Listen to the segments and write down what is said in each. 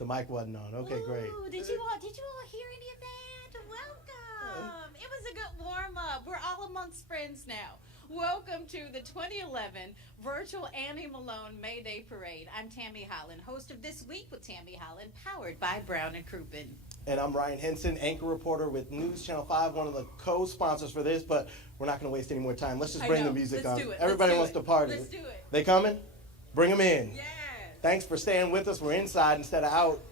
The mic wasn't on. Okay, great. Did you all hear any of that? Welcome. It was a good warm up. We're all amongst friends now. Welcome to the 2011 virtual Annie Malone May Day Parade. I'm Tammy Holland, host of This Week with Tammy Holland, powered by Brown and Crouppen. And I'm Ryan Henson, anchor reporter with News Channel 5, one of the co-sponsors for this, but we're not going to waste any more time. Let's just bring the music on. Everybody wants to party. Let's do it. They coming? Bring them in. Yes. Thanks for staying with us. We're inside instead of out.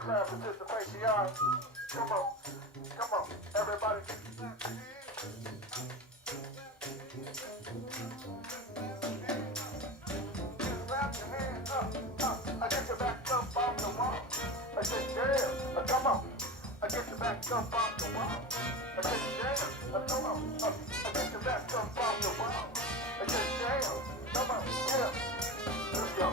Crowd participation, y'all. Come on, everybody. Clap your hands up. I get your back up off the wall. I said, yeah, come on. I get your back up off the wall. I said, yeah, come on. I get your back up off the wall. I said, yeah, come on, yeah. Let's go.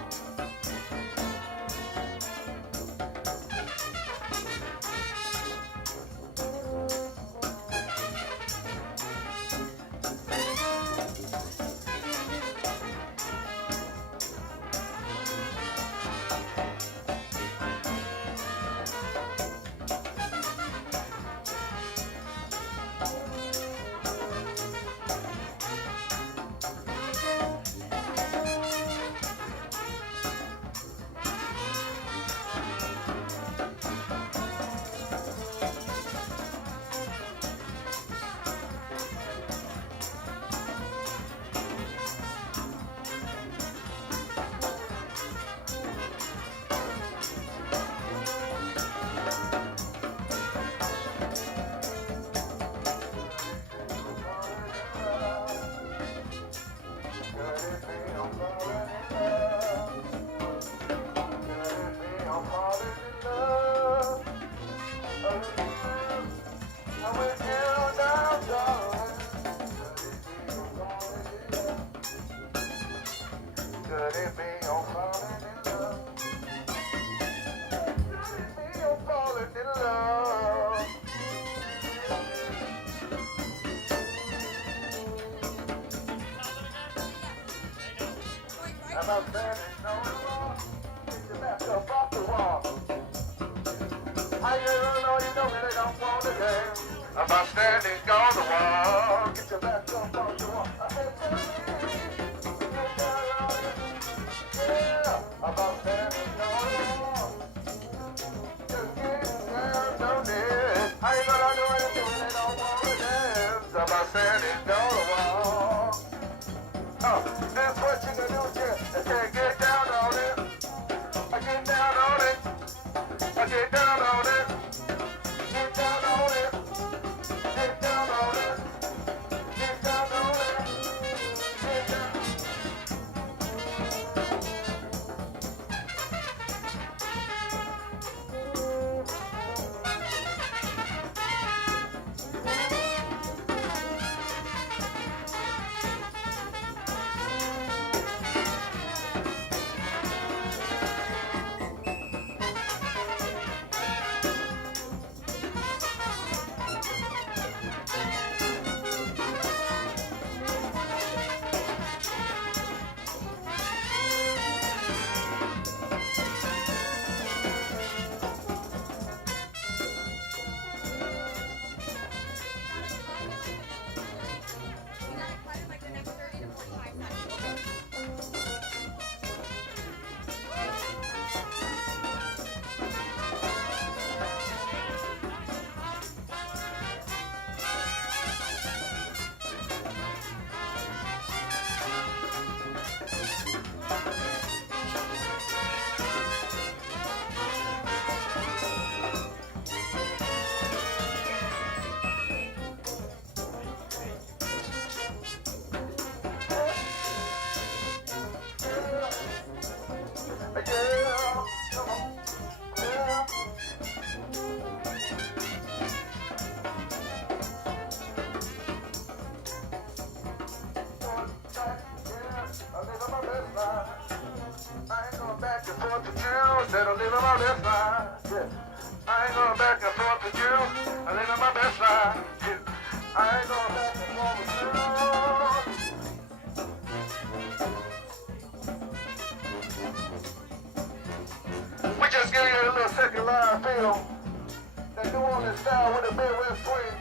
Could it be I'm falling in love? Could it be I'm falling in love? I'm out standing on the wall. Get your back up off the wall. How you know you don't really don't want to dance? I'm out standing on the wall. Get your back up off the wall. I said, tell me, get down on it. Yeah, I'm out standing on the wall. Just get down on it. How you gonna do it if you really don't want to dance? I'm out standing on the wall. That's what you gonna do, yeah. I said, get down on it. I get down on it. I get down on it. Get down on it. Get down on it. Get down on it. Get down. Said I'm living my best life. Yeah. I ain't going back and forth with you. I'm living my best life. Yeah. I ain't going back and forth with you. We just gave you a little second line feel. That New Orleans style with a Midwest swing.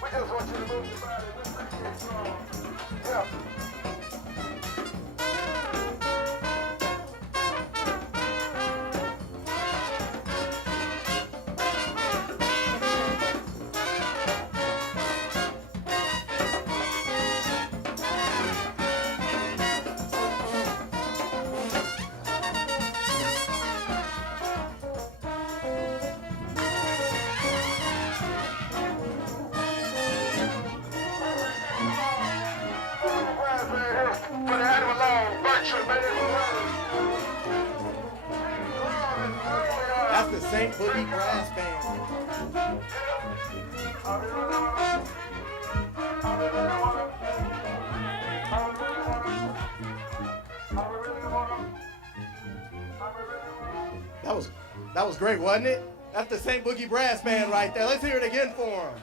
We just want you to move your body. We appreciate you all. Yeah. That's the St. Boogie Brass Band. That was great, wasn't it? That's the St. Boogie Brass Band right there. Let's hear it again for them.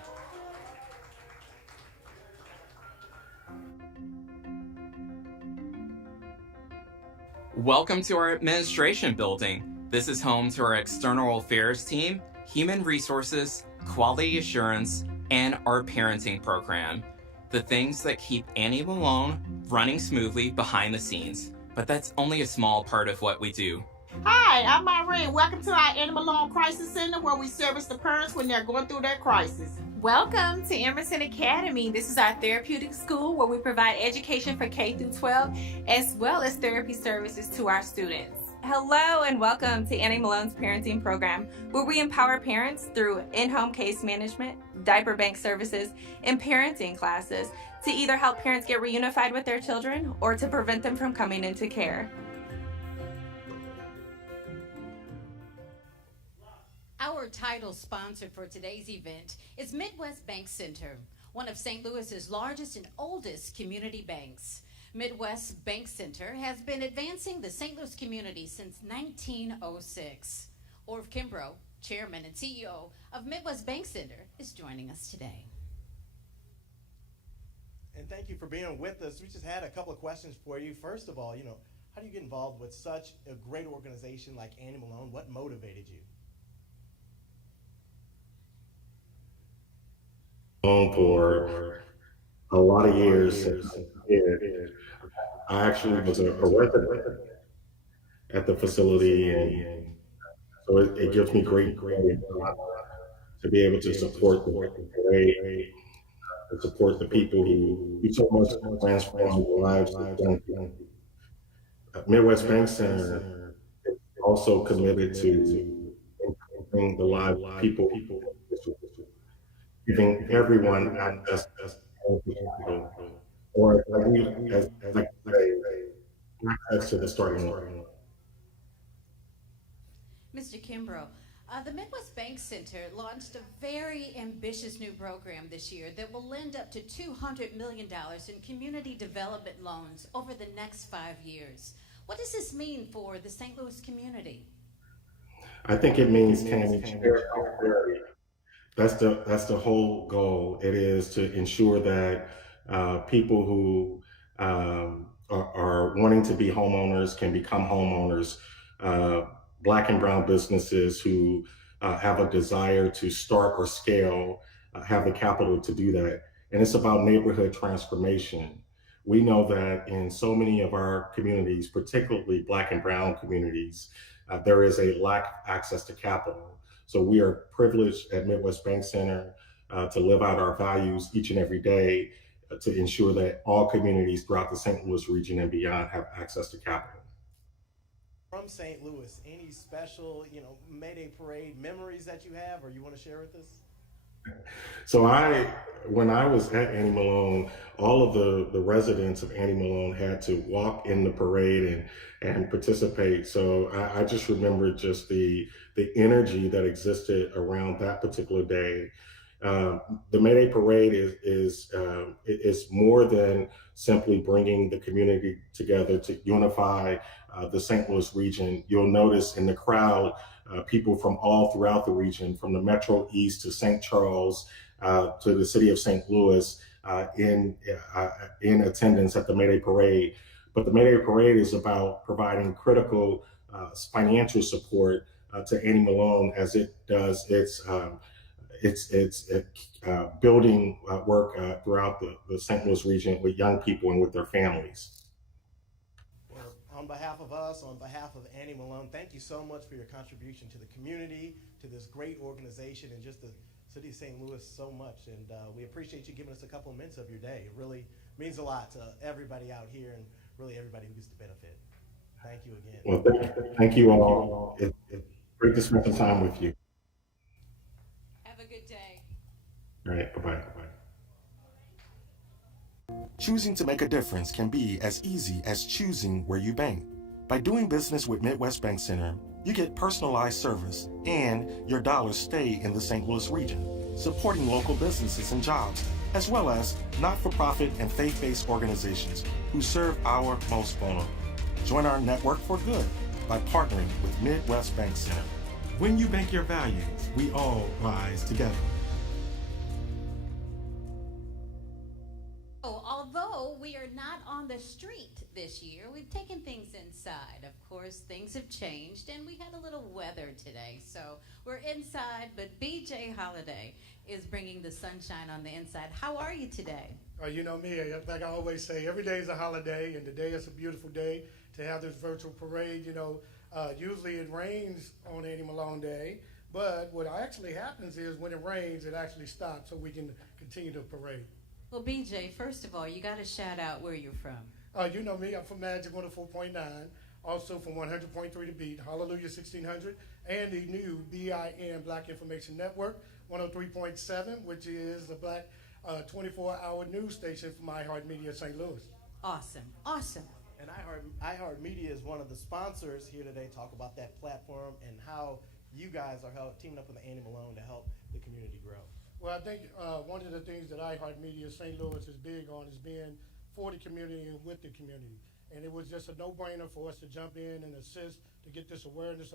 Welcome to our administration building. This is home to our external affairs team, human resources, quality assurance, and our parenting program. The things that keep Annie Malone running smoothly behind the scenes. But that's only a small part of what we do. Hi, I'm Irene. Welcome to our Annie Malone Crisis Center where we service the parents when they're going through their crisis. Welcome to Emerson Academy. This is our therapeutic school where we provide education for K through 12 as well as therapy services to our students. Hello and welcome to Annie Malone's parenting program where we empower parents through in-home case management, diaper bank services, and parenting classes to either help parents get reunified with their children or to prevent them from coming into care. Our title sponsor for today's event is Midwest Bank Center, one of St. Louis's largest and oldest community banks. Midwest Bank Center has been advancing the St. Louis community since 1906. Orv Kimbrough, Chairman and CEO of Midwest Bank Center, is joining us today. And thank you for being with us. We just had a couple of questions for you. First of all, how do you get involved with such a great organization like Annie Malone? What motivated you? For a lot of years. I actually was a resident at the facility, and so it gives me great to be able to support the parade, to support the people who do so much to transform the lives of young people. Midwest Bank Center is also committed to improving the lives of people, giving everyone access or as I say, access to the starting line. Mr. Kimbrough, the Midwest Bank Center launched a very ambitious new program this year that will lend up to $200 million in community development loans over the next 5 years. What does this mean for the St. Louis community? I think it means prosperity. That's the whole goal. It is to ensure that people who are wanting to be homeowners can become homeowners. Black and brown businesses who have a desire to start or scale have the capital to do that. And it's about neighborhood transformation. We know that in so many of our communities, particularly Black and brown communities, there is a lack of access to capital. So we are privileged at Midwest Bank Center to live out our values each and every day to ensure that all communities throughout the St. Louis region and beyond have access to capital. From St. Louis, any special, May Day parade memories that you have or you want to share with us? So when I was at Annie Malone, all of the residents of Annie Malone had to walk in the parade and participate. So I just remember just the energy that existed around that particular day. The May Day parade is more than simply bringing the community together to unify the St. Louis region. You'll notice in the crowd people from all throughout the region, from the Metro East to St. Charles to the city of St. Louis in attendance at the May Day parade. But the May Day parade is about providing critical financial support to Annie Malone as it does its building work throughout the St. Louis region with young people and with their families. Well, on behalf of us, on behalf of Annie Malone, thank you so much for your contribution to the community, to this great organization, and just the city of St. Louis so much. And we appreciate you giving us a couple of minutes of your day. It really means a lot to everybody out here and really everybody who gets to benefit. Thank you again. Well, thank you all. It's great to spend some time with you. Have a good day. All right, bye-bye. Choosing to make a difference can be as easy as choosing where you bank. By doing business with Midwest Bank Center, you get personalized service and your dollars stay in the St. Louis region, supporting local businesses and jobs, as well as not-for-profit and faith-based organizations who serve our most vulnerable. Join our network for good by partnering with Midwest Bank Center. When you bank your values, we all rise together. Although we are not on the street this year, we've taken things inside. Of course, things have changed, and we had a little weather today, so we're inside, but BJ Holiday is bringing the sunshine on the inside. How are you today? You know me, like I always say, every day is a holiday, and today is a beautiful day to have this virtual parade. Usually it rains on Annie Malone Day, but what actually happens is when it rains, it actually stops so we can continue the parade. Well, BJ, first of all, you got to shout out where you're from. You know me, I'm from Magic 104.9, also from 100.3 The Beat, Hallelujah 1600, and the new BIN Black Information Network, 103.7, which is the Black 24-hour news station from iHeartMedia St. Louis. Awesome, awesome. And iHeartMedia is one of the sponsors here today. Talk about that platform and how you guys are teaming up with Annie Malone to help the community grow. Well, I think one of the things that iHeartMedia St. Louis is big on is being for the community and with the community. And it was just a no-brainer for us to jump in and assist to get this awareness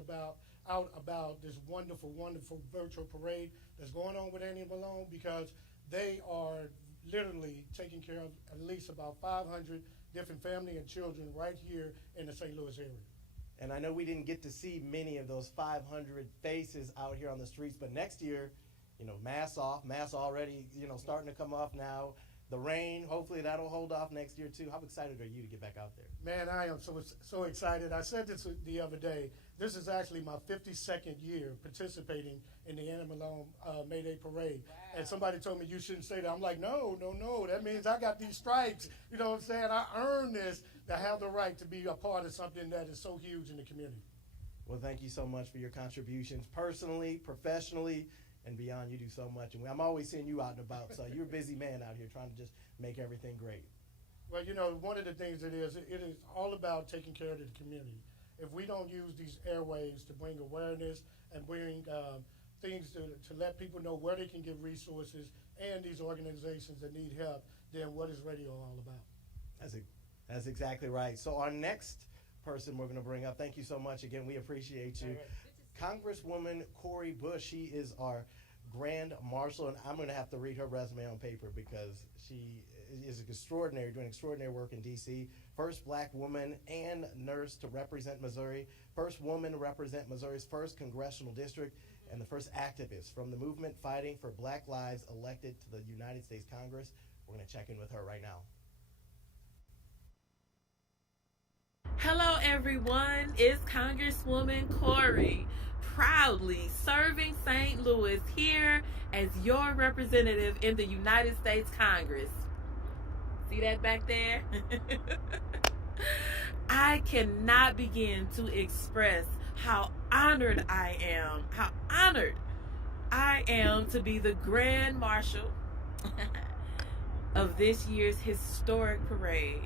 out about this wonderful, wonderful virtual parade that's going on with Annie Malone, because they are literally taking care of at least about 500 different family and children right here in the St. Louis area. And I know we didn't get to see many of those 500 faces out here on the streets, but next year, masks off, masks already, starting to come off now. The rain, hopefully that'll hold off next year too. How excited are you to get back out there? Man, I am so excited. I said this the other day. This is actually my 52nd year participating in the Annie Malone May Day Parade. Wow. And somebody told me you shouldn't say that. I'm like, no. That means I got these stripes. You know what I'm saying? I earned this to have the right to be a part of something that is so huge in the community. Well, thank you so much for your contributions personally, professionally, and beyond. You do so much. And I'm always seeing you out and about. So you're a busy man out here trying to just make everything great. Well, one of the things it is all about taking care of the community. If we don't use these airwaves to bring awareness and bring things to let people know where they can get resources and these organizations that need help, then what is radio all about? That's exactly right. So our next person we're going to bring up, thank you so much again. We appreciate you. Congresswoman Cori Bush, she is our Grand Marshal, and I'm going to have to read her resume on paper because she is extraordinary, doing extraordinary work in D.C. First black woman and nurse to represent Missouri, first woman to represent Missouri's 1st congressional district, and the first activist from the movement fighting for black lives elected to the United States Congress. We're going to check in with her right now. Hello everyone, it's Congresswoman Cori, proudly serving St. Louis here as your representative in the United States Congress. See that back there? I cannot begin to express how honored I am to be the Grand Marshal of this year's historic parade.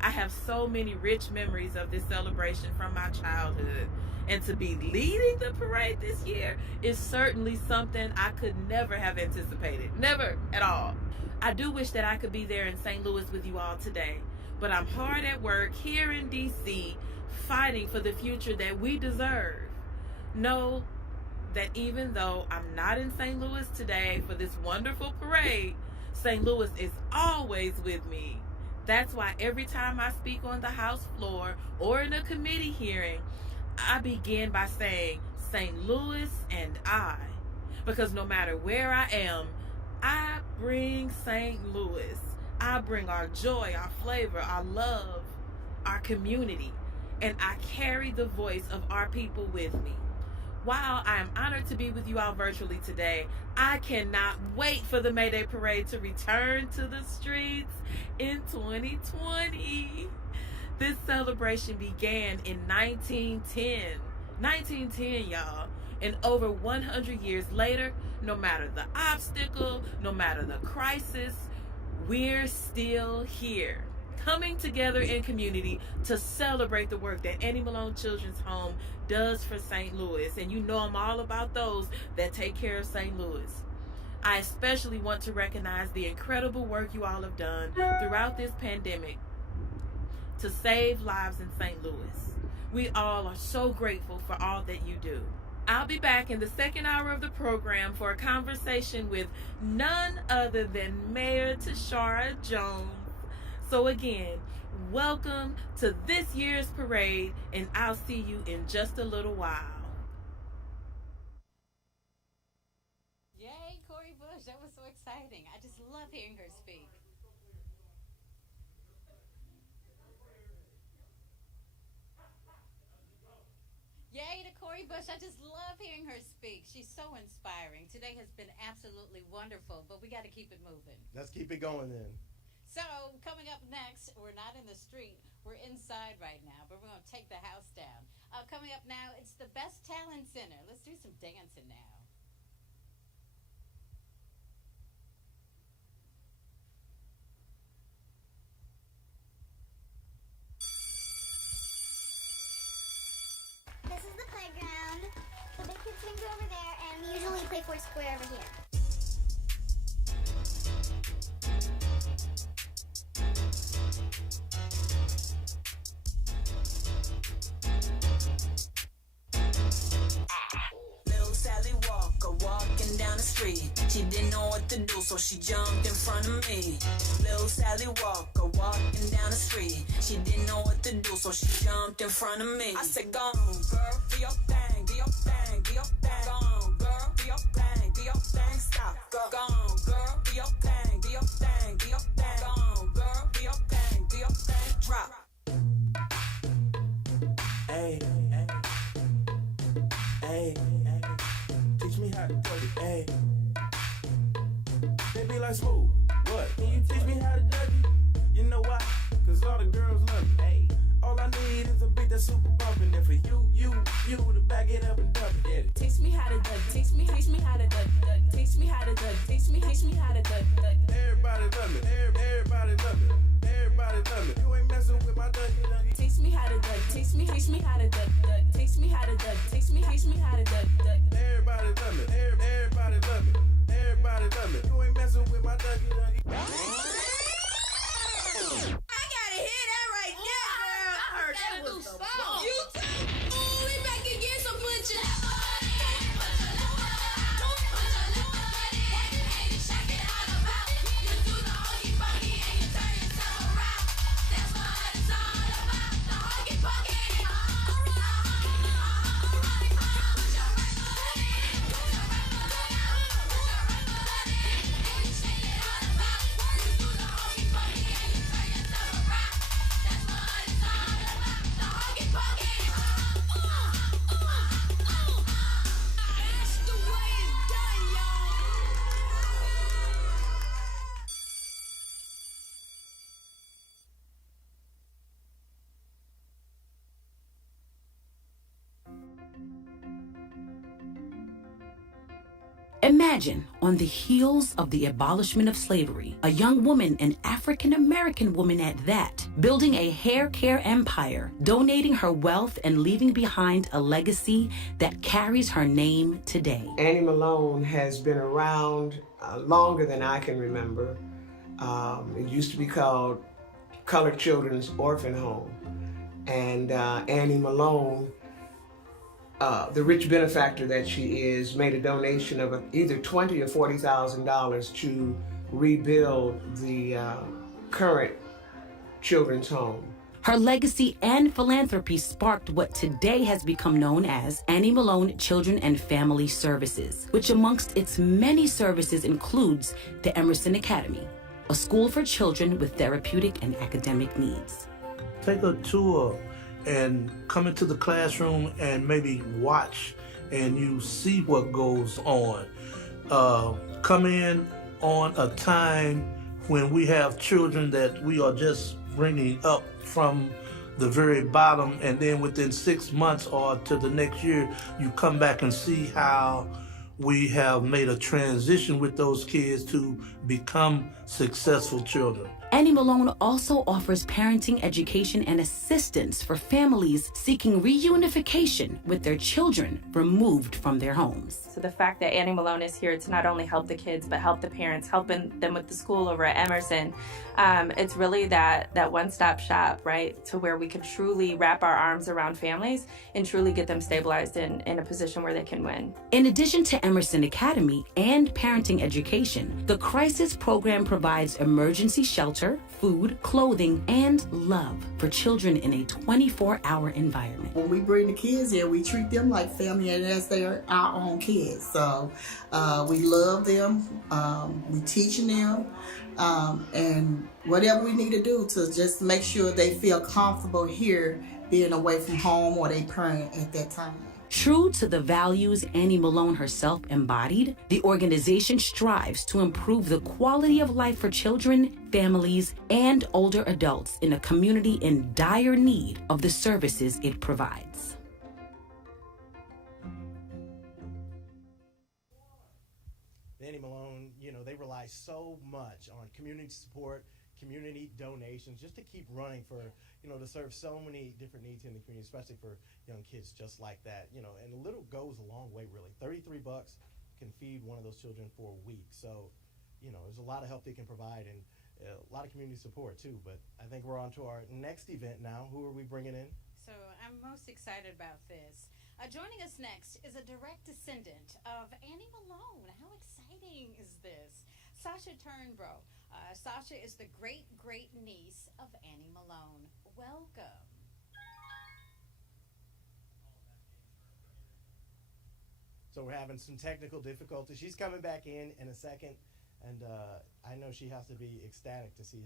I have so many rich memories of this celebration from my childhood, and to be leading the parade this year is certainly something I could never have anticipated. Never at all. I do wish that I could be there in St. Louis with you all today, but I'm hard at work here in D.C. fighting for the future that we deserve. Know that even though I'm not in St. Louis today for this wonderful parade, St. Louis is always with me. That's why every time I speak on the House floor or in a committee hearing, I begin by saying St. Louis and I, because no matter where I am, I bring St. Louis. I bring our joy, our flavor, our love, our community, and I carry the voice of our people with me. While I am honored to be with you all virtually today, I cannot wait for the May Day Parade to return to the streets in 2020. This celebration began in 1910. 1910, y'all. And over 100 years later, no matter the obstacle, no matter the crisis, we're still here, coming together in community to celebrate the work that Annie Malone Children's Home does for St. Louis. And you know I'm all about those that take care of St. Louis. I especially want to recognize the incredible work you all have done throughout this pandemic to save lives in St. Louis. We all are so grateful for all that you do. I'll be back in the second hour of the program for a conversation with none other than Mayor Tashara Jones. So again, welcome to this year's parade, and I'll see you in just a little while. Yay, Cori Bush, that was so exciting. I just love hearing her speak. Yay to Cori Bush. I just love hearing her speak. She's so inspiring. Today has been absolutely wonderful, but we got to keep it moving. Let's keep it going then. So, coming up next, we're not in the street. We're inside right now, but we're going to take the house down. Coming up now, it's the Best Talent Center. Let's do some dancing now. This is the playground. The big kids can go over there, and we usually play Foursquare over here. so she jumped in front of me. Little Sally Walker walking down the street. She didn't know what to do, so she jumped in front of me. I said, go on, girl, do your thing, do your thing, do your thing. Go on, girl, do your thing, do your thing. Stop, go on, girl, do your thing, do your thing, do your thing. Go on, girl, do your thing, do your thing. Drop. Hey, hey, teach me how to do it. Hey, they be like, Smooth, what? Can you teach me how to dougie? You know why? Cause all the girls love me. Hey, all I need is a beat that's super bumpin'. And for you to back it up and dump it. Teach me how to dougie. Teach me how to dougie. Teach me how to dougie. Teach me how to dougie. Everybody love me. Everybody love me. Everybody love me. You ain't messing with my dougie. Teach me how to dougie. Teach me how to dougie. Teach me how to dougie. Teach me how to dougie. Everybody love me. Everybody love me. Everybody love me. You ain't messing with my dougie. I gotta hear that right there, girl. I heard that was the bomb. You too. Ooh, we back again, so put your Imagine, on the heels of the abolishment of slavery, a young woman, an African-American woman at that, building a hair care empire, donating her wealth and leaving behind a legacy that carries her name today. Annie Malone has been around longer than I can remember. It used to be called Colored Children's Orphan Home. And Annie Malone, the rich benefactor that she is, made a donation of either $20,000 or $40,000 to rebuild the current children's home. Her legacy and philanthropy sparked what today has become known as Annie Malone Children and Family Services, which amongst its many services includes the Emerson Academy, a school for children with therapeutic and academic needs. Take a tour and come into the classroom and maybe watch and you see what goes on. Come in on a time when we have children that we are just bringing up from the very bottom, and then within 6 months or to the next year, you come back and see how we have made a transition with those kids to become successful children. Annie Malone also offers parenting education and assistance for families seeking reunification with their children removed from their homes. So the fact that Annie Malone is here to not only help the kids, but help the parents, helping them with the school over at Emerson, it's really that one-stop shop, right, to where we can truly wrap our arms around families and truly get them stabilized in a position where they can win. In addition to Emerson Academy and parenting education, the Crisis Program provides emergency shelter, food, clothing, and love for children in a 24-hour environment. When we bring the kids here, we treat them like family and as they're our own kids. So we love them, we teaching them, and whatever we need to do to just make sure they feel comfortable here being away from home or their parent at that time. True to the values Annie Malone herself embodied, the organization strives to improve the quality of life for children, families, and older adults in a community in dire need of the services it provides. Annie Malone, they rely so much on community support, community donations, just to keep running for, to serve so many different needs in the community, especially for young kids just like that, and a little goes a long way, really. $33 can feed one of those children for a week. So, there's a lot of help they can provide and a lot of community support too. But I think we're on to our next event now. Who are we bringing in? So I'm most excited about this. Joining us next is a direct descendant of Annie Malone. How exciting is this? Sasha Turnbro. Sasha is the great niece of Annie Malone. Welcome. So we're having some technical difficulties. She's coming back in a second, and I know she has to be ecstatic to see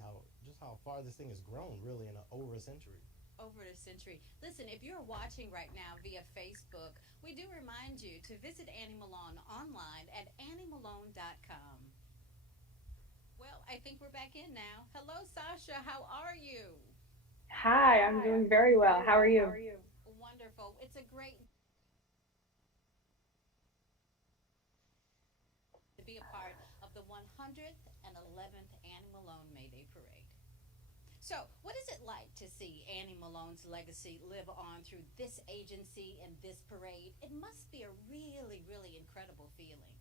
how far this thing has grown, really, in over a century. Over a century. Listen, if you're watching right now via Facebook, we do remind you to visit Annie Malone online at anniemalone.com. Well, I think we're back in now. Hello, Sasha. How are you? Hi, I'm doing very well. How are you? Wonderful. It's a great to be a part of the 111th Annie Malone May Day Parade. So, what is it like to see Annie Malone's legacy live on through this agency and this parade? It must be a really, really incredible feeling.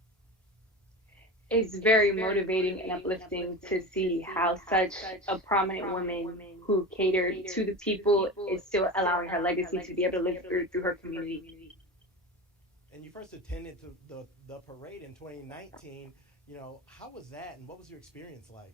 It's very motivating and uplifting to see how such a prominent woman who catered to the people is still allowing her legacy to be able to live through her community. And you first attended the parade in 2019. You know, how was that, and what was your experience like?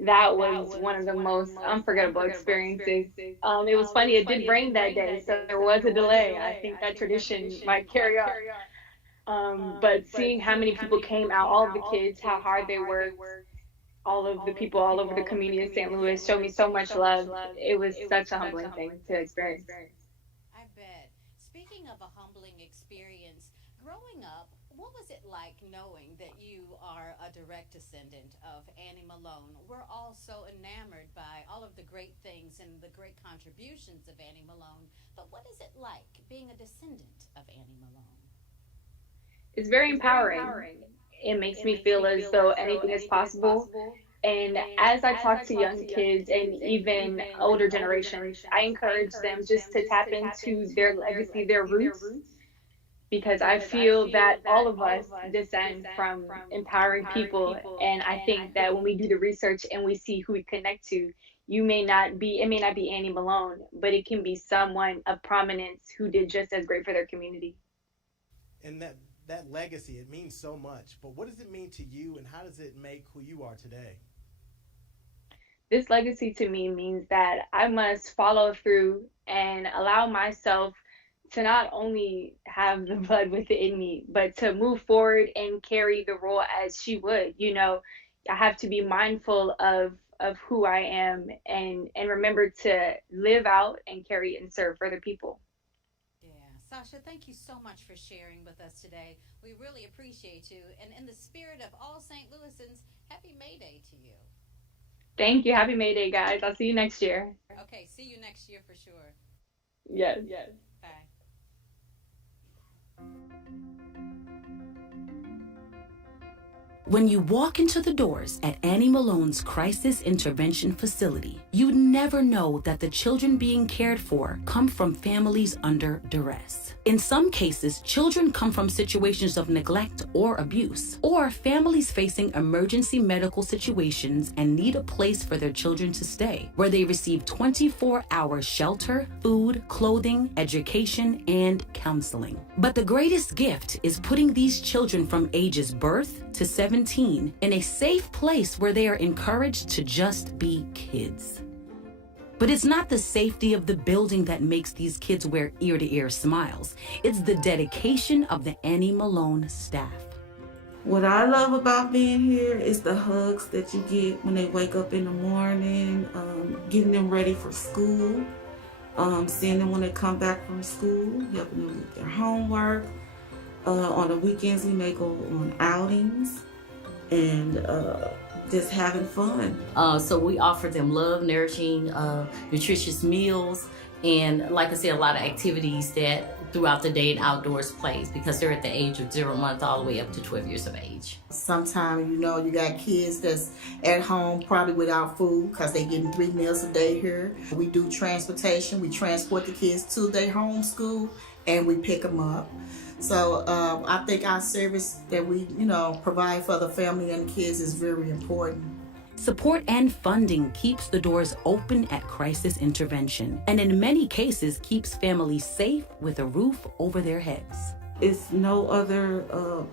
That was one of the most unforgettable experiences. It was funny, it did rain that day, so there was a delay. I think that tradition might carry on. But seeing how many people came out, all of the kids, how hard they worked, all of the people all over the community in St. Louis showed me so much love. It was such a humbling thing to experience. I bet. Speaking of a humbling experience, growing up, what was it like knowing that you are a direct descendant of Annie Malone? We're all so enamored by all of the great things and the great contributions of Annie Malone, but what is it like being a descendant of Annie Malone? It's very empowering. It makes me feel as though anything is possible. And as I talk to young kids and even older generations, I encourage them just to tap into their legacy, their roots, because I feel that all of us descend from empowering people. And I think that when we do the research and we see who we connect to, it may not be Annie Malone, but it can be someone of prominence who did just as great for their community. And that legacy, it means so much, but what does it mean to you, and how does it make who you are today? This legacy to me means that I must follow through and allow myself to not only have the blood within me, but to move forward and carry the role as she would. You know, I have to be mindful of who I am and remember to live out and carry and serve for other people. Yeah, Sasha, thank you so much for sharing with us today. We really appreciate you. And in the spirit of all St. Louisans, happy May Day to you. Thank you. Happy May Day, guys. I'll see you next year. Okay, see you next year for sure. Yes. Bye. When you walk into the doors at Annie Malone's Crisis Intervention Facility, you never know that the children being cared for come from families under duress. In some cases, children come from situations of neglect or abuse, or families facing emergency medical situations and need a place for their children to stay, where they receive 24-hour shelter, food, clothing, education, and counseling. But the greatest gift is putting these children from ages birth to 17 in a safe place where they are encouraged to just be kids. But it's not the safety of the building that makes these kids wear ear-to-ear smiles. It's the dedication of the Annie Malone staff. What I love about being here is the hugs that you get when they wake up in the morning, getting them ready for school, seeing them when they come back from school, helping them with their homework. On the weekends, we may go on outings and just having fun. So we offer them love, nourishing, nutritious meals, and like I said, a lot of activities that throughout the day and outdoors plays, because they're at the age of 0 months all the way up to 12 years of age. Sometimes, you know, you got kids that's at home probably without food because they're getting 3 meals a day here. We do transportation. We transport the kids to their home school and we pick them up. So I think our service that we, provide for the family and the kids is very important. Support and funding keeps the doors open at Crisis Intervention, and in many cases keeps families safe with a roof over their heads. It's no other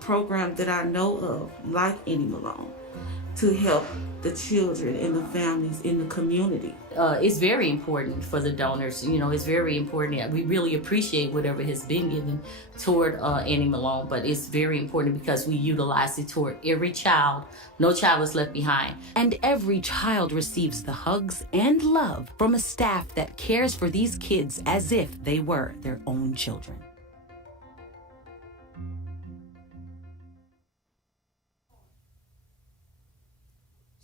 program that I know of like Annie Malone to help the children and the families in the community. It's very important for the donors. You know, it's very important. We really appreciate whatever has been given toward Annie Malone, but it's very important because we utilize it toward every child. No child is left behind. And every child receives the hugs and love from a staff that cares for these kids as if they were their own children.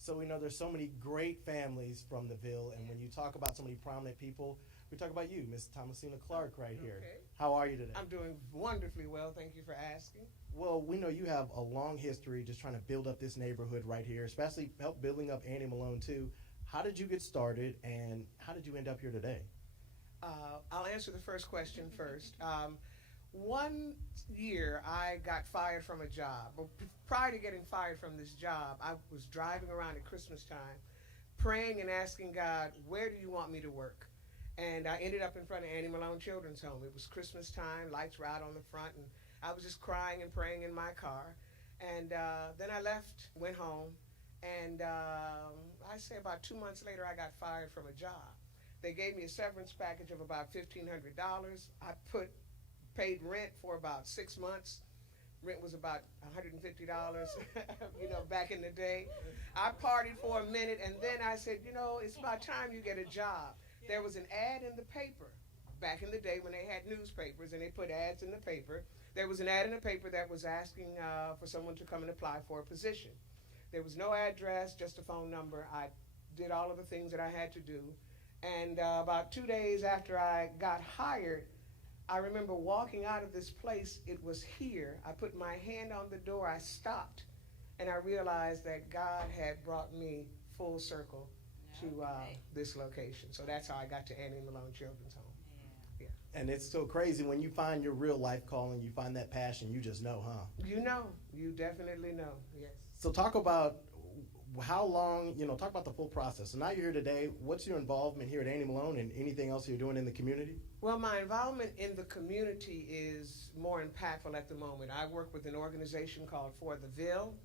So we know there's so many great families from the Ville, and when you talk about so many prominent people, we talk about you, Miss Thomasina Clark, right here. Okay. How are you today? I'm doing wonderfully well. Thank you for asking. Well, we know you have a long history just trying to build up this neighborhood right here, especially help building up Annie Malone too. How did you get started, and how did you end up here today? I'll answer the first question first. One year I got fired from a job. Well, prior to getting fired from this job, I was driving around at Christmas time, praying and asking God, where do you want me to work? And I ended up in front of Annie Malone Children's Home. It was Christmas time, lights were out on the front, and I was just crying and praying in my car. And then I left, went home, and I say about 2 months later I got fired from a job. They gave me a severance package of about $1,500. I paid rent for about 6 months. Rent was about $150, back in the day. I partied for a minute, and then I said, it's about time you get a job. There was an ad in the paper back in the day when they had newspapers and they put ads in the paper. There was an ad in the paper that was asking for someone to come and apply for a position. There was no address, just a phone number. I did all of the things that I had to do. And about 2 days after I got hired, I remember walking out of this place. It was here. I put my hand on the door. I stopped, and I realized that God had brought me full circle to this location. So that's how I got to Annie Malone Children's Home. Yeah. And it's so crazy when you find your real life calling, you find that passion, you just know, huh? You definitely know, yes. So talk about how long, talk about the full process. So now you're here today. What's your involvement here at Annie Malone and anything else you're doing in the community? Well, my involvement in the community is more impactful at the moment. I work with an organization called For the Ville.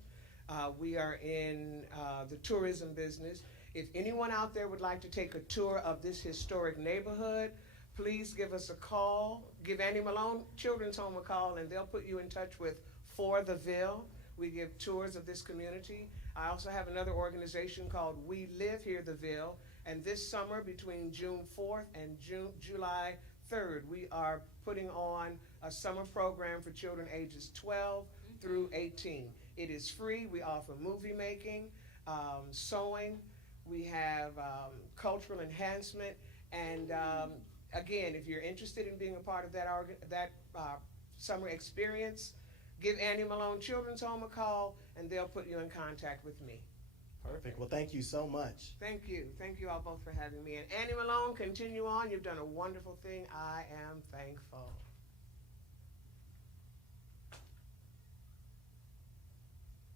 We are in the tourism business. If anyone out there would like to take a tour of this historic neighborhood, please give us a call. Give Annie Malone Children's Home a call, and they'll put you in touch with For the Ville. We give tours of this community. I also have another organization called We Live Here the Ville, and this summer between June 4th and July 3rd, we are putting on a summer program for children ages 12 through 18. It is free. We offer movie making, sewing. We have cultural enhancement, and again, if you're interested in being a part of that summer experience, give Annie Malone Children's Home a call, and they'll put you in contact with me. Perfect. Well, thank you so much. Thank you. Thank you all both for having me. And Annie Malone, continue on. You've done a wonderful thing. I am thankful.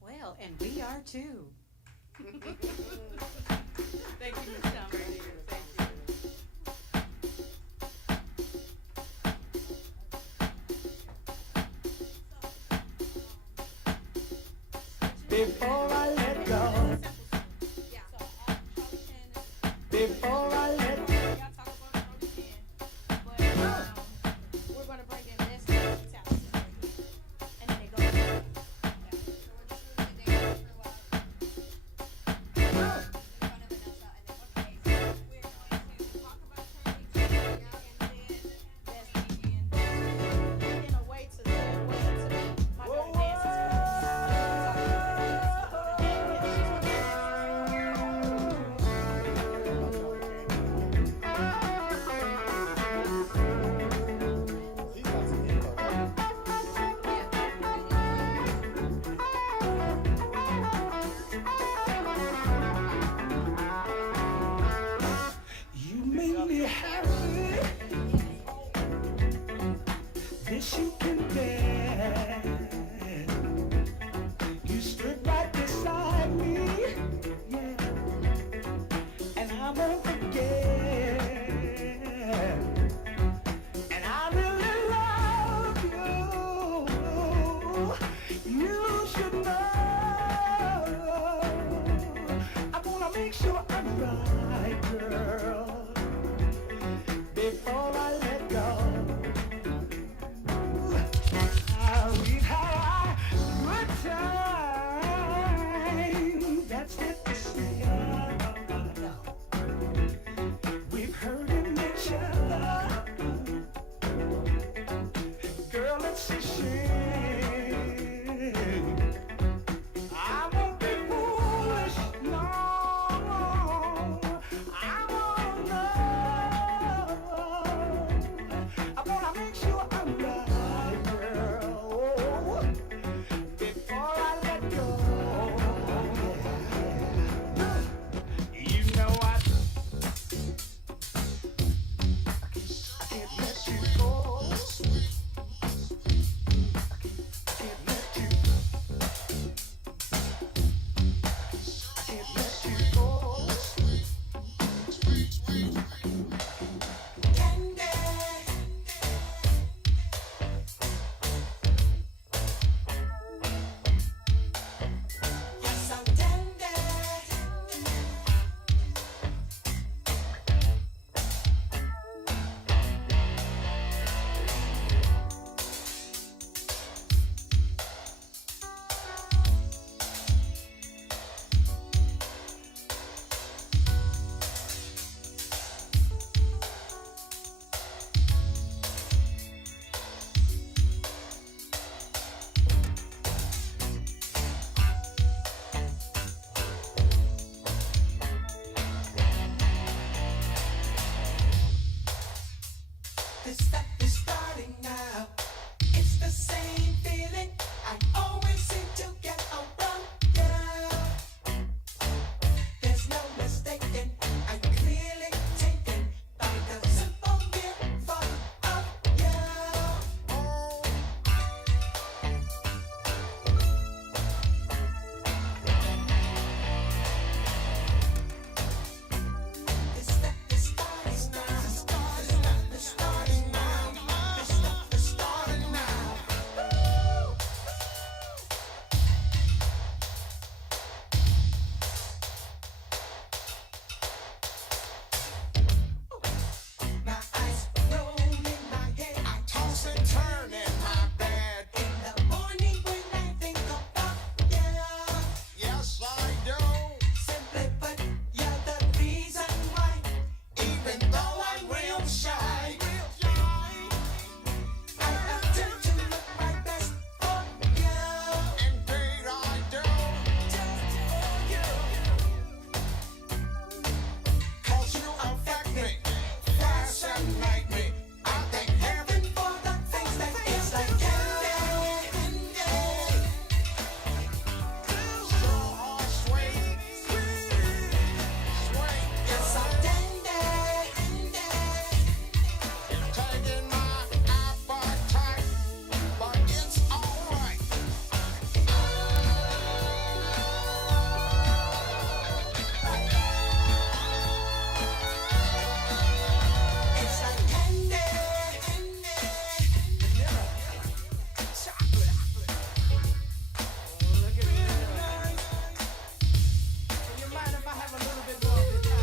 Well, and we are too. Thank you, Ms. Townsend. Thank you. Before I let go, before I let go. We're going to bring in this Townsend and then it goes. This stuff is starting now. It's the same feeling I always seem to get around you. There's no mistaking, I'm clearly taken by the simple mere thought of you. This stuff is starting now. This stuff is starting now. This stuff is starting now. My eyes roll in my head. I toss and turn in my bed. In the morning when I think about you. Yes, I do. Simply put, you're the reason why. Even though I'm real shy. I attempt to look my best for you. Indeed I do. Just for you. 'Cause you affect me, fascinate me. I thank heaven for the things that is like candy. So sweet, sweet. Yes, I'm dandy. Taking my appetite, but it's alright. It's like candy. Vanilla, chocolate. Look at it. Do you mind if I have a little bit more of your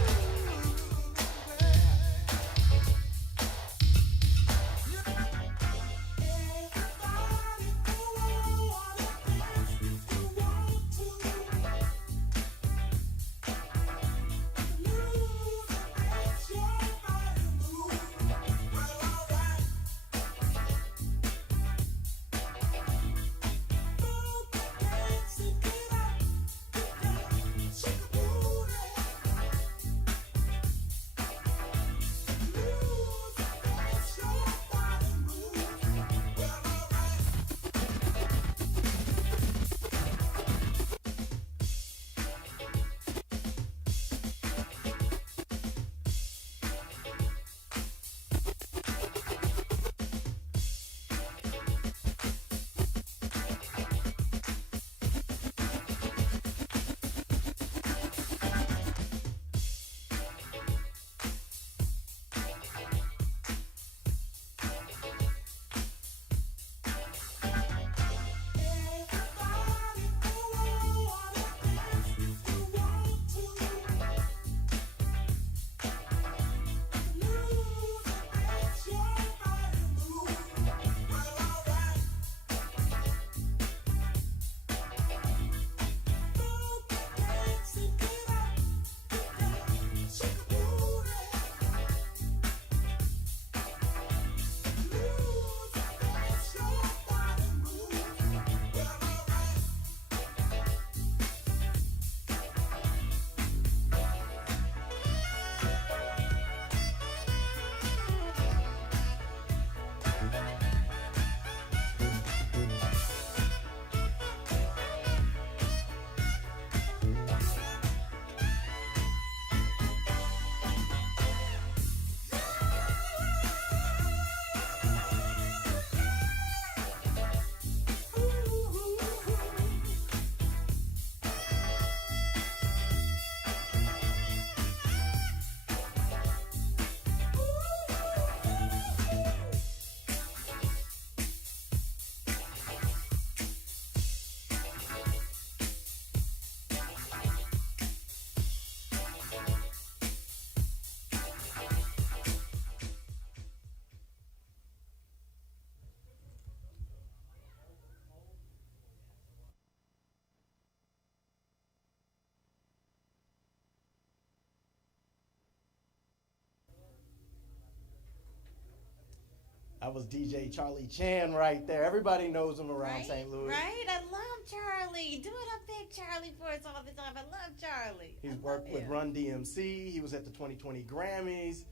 That was DJ Charlie Chan right there. Everybody knows him around St. Louis. Right? I love Charlie. Do it up big Charlie for us all the time. I love Charlie. He's worked with Run DMC. He was at the 2020 Grammys.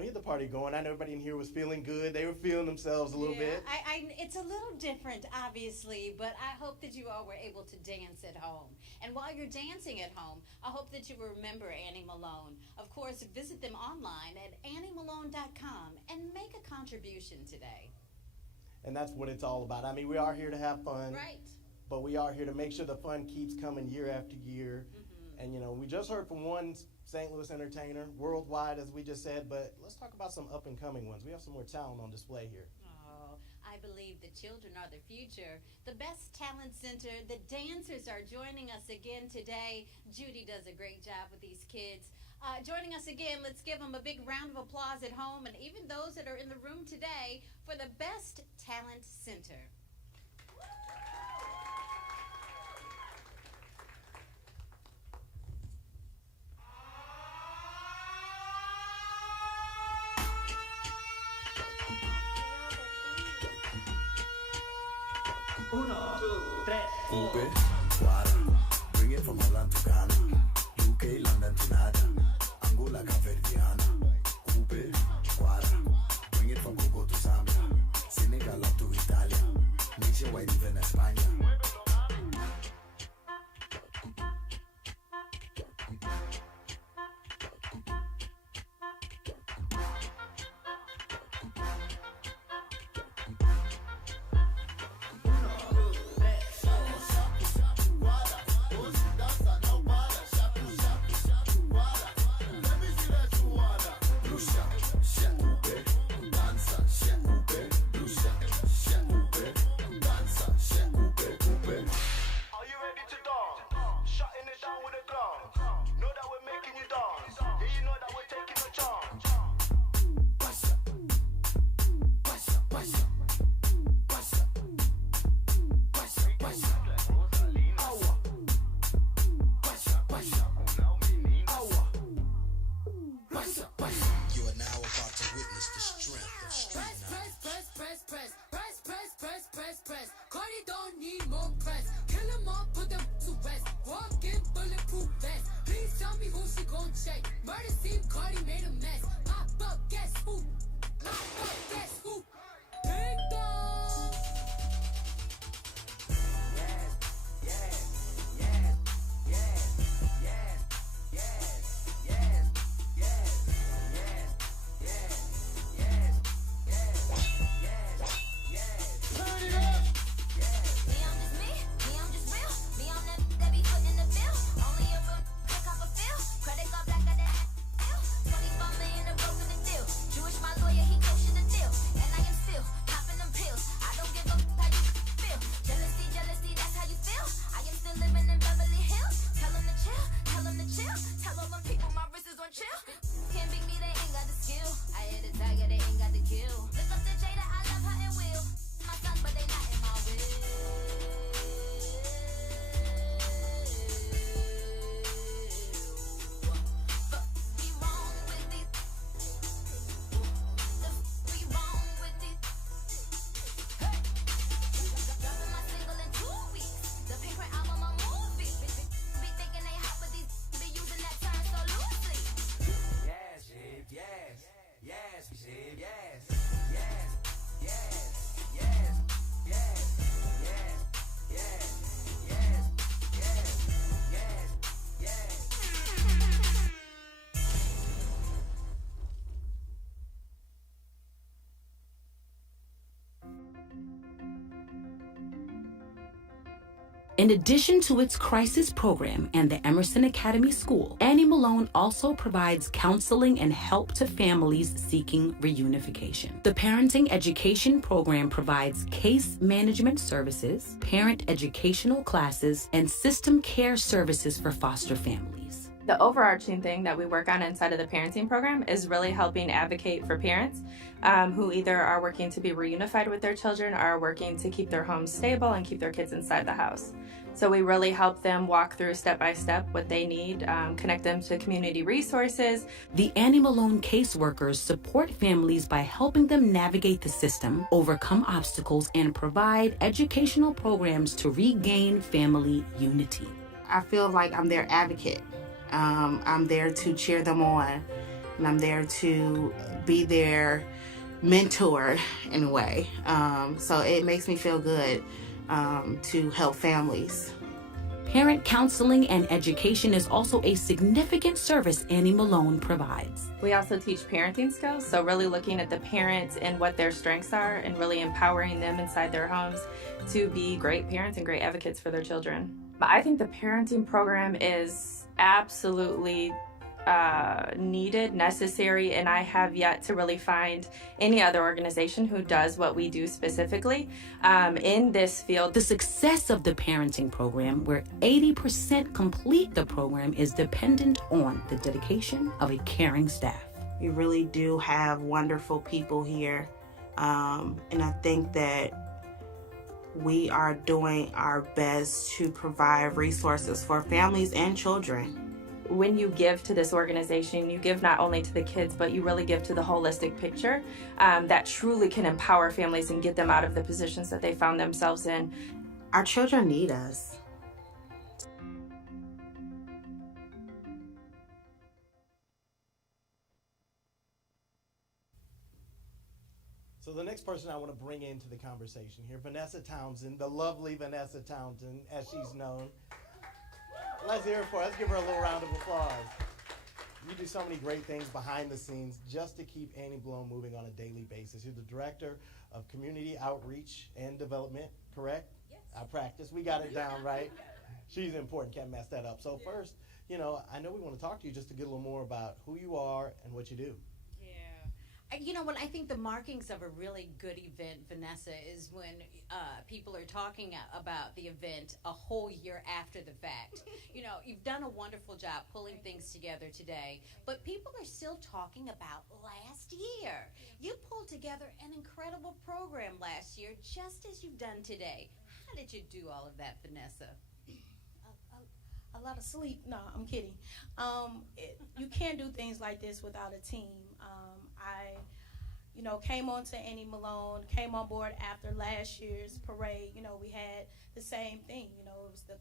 get the party going. I know everybody in here was feeling good. They were feeling themselves a little bit. It's a little different, obviously, but I hope that you all were able to dance at home. And while you're dancing at home, I hope that you remember Annie Malone. Of course, visit them online at anniemalone.com and make a contribution today. And that's what it's all about. I mean, we are here to have fun. Right. But we are here to make sure the fun keeps coming year after year. And, we just heard from one St. Louis entertainer, worldwide, as we just said, but let's talk about some up-and-coming ones. We have some more talent on display here. Oh, I believe the children are the future. The Best Talent Center, the dancers are joining us again today. Judy does a great job with these kids. Joining us again, let's give them a big round of applause at home and even those that are in the room today for the Best Talent Center. Uno, two, tres, Ube, Guara, bring it from Holland to Ghana, UK, London to Nada, Angola, Caverdiana. Ube, Guara, bring it from Congo to Zambia, Senegal up to Italia, nationwide even España. In addition to its crisis program and the Emerson Academy School, Annie Malone also provides counseling and help to families seeking reunification. The Parenting Education Program provides case management services, parent educational classes, and system care services for foster families. The overarching thing that we work on inside of the parenting program is really helping advocate for parents who either are working to be reunified with their children or are working to keep their homes stable and keep their kids inside the house. So we really help them walk through step by step what they need, connect them to community resources. The Annie Malone caseworkers support families by helping them navigate the system, overcome obstacles, and provide educational programs to regain family unity. I feel like I'm their advocate. I'm there to cheer them on, and I'm there to be their mentor in a way. So it makes me feel good to help families. Parent counseling and education is also a significant service Annie Malone provides. We also teach parenting skills, so really looking at the parents and what their strengths are and really empowering them inside their homes to be great parents and great advocates for their children. But I think the parenting program is absolutely needed, necessary, and I have yet to really find any other organization who does what we do specifically in this field. The success of the parenting program, where 80% complete the program, is dependent on the dedication of a caring staff. You really do have wonderful people here, and I think that we are doing our best to provide resources for families and children. When you give to this organization, you give not only to the kids, but you really give to the holistic picture that truly can empower families and get them out of the positions that they found themselves in. Our children need us. So the next person I want to bring into the conversation here, Vanessa Townsend, the lovely Vanessa Townsend, as she's known. Let's hear it for her. Let's give her a little round of applause. You do so many great things behind the scenes just to keep Annie Malone moving on a daily basis. You're the Director of Community Outreach and Development, correct? Yes. I practiced. We got it down right. She's important. Can't mess that up. So first, I know we want to talk to you just to get a little more about who you are and what you do. What I think the markings of a really good event, Vanessa, is when people are talking about the event a whole year after the fact. You've done a wonderful job pulling things together today, but people are still talking about last year. You pulled together an incredible program last year, just as you've done today. How did you do all of that, Vanessa? A lot of sleep. No, I'm kidding. You can't do things like this without a team. I came on to Annie Malone, came on board after last year's parade. We had the same thing. It was the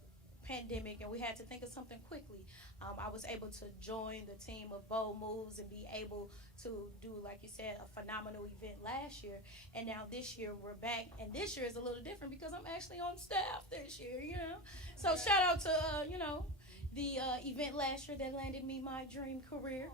pandemic, and we had to think of something quickly. I was able to join the team of Bold Moves and be able to do, like you said, a phenomenal event last year. And now this year we're back, and this year is a little different because I'm actually on staff this year, So shout out to, the event last year that landed me my dream career.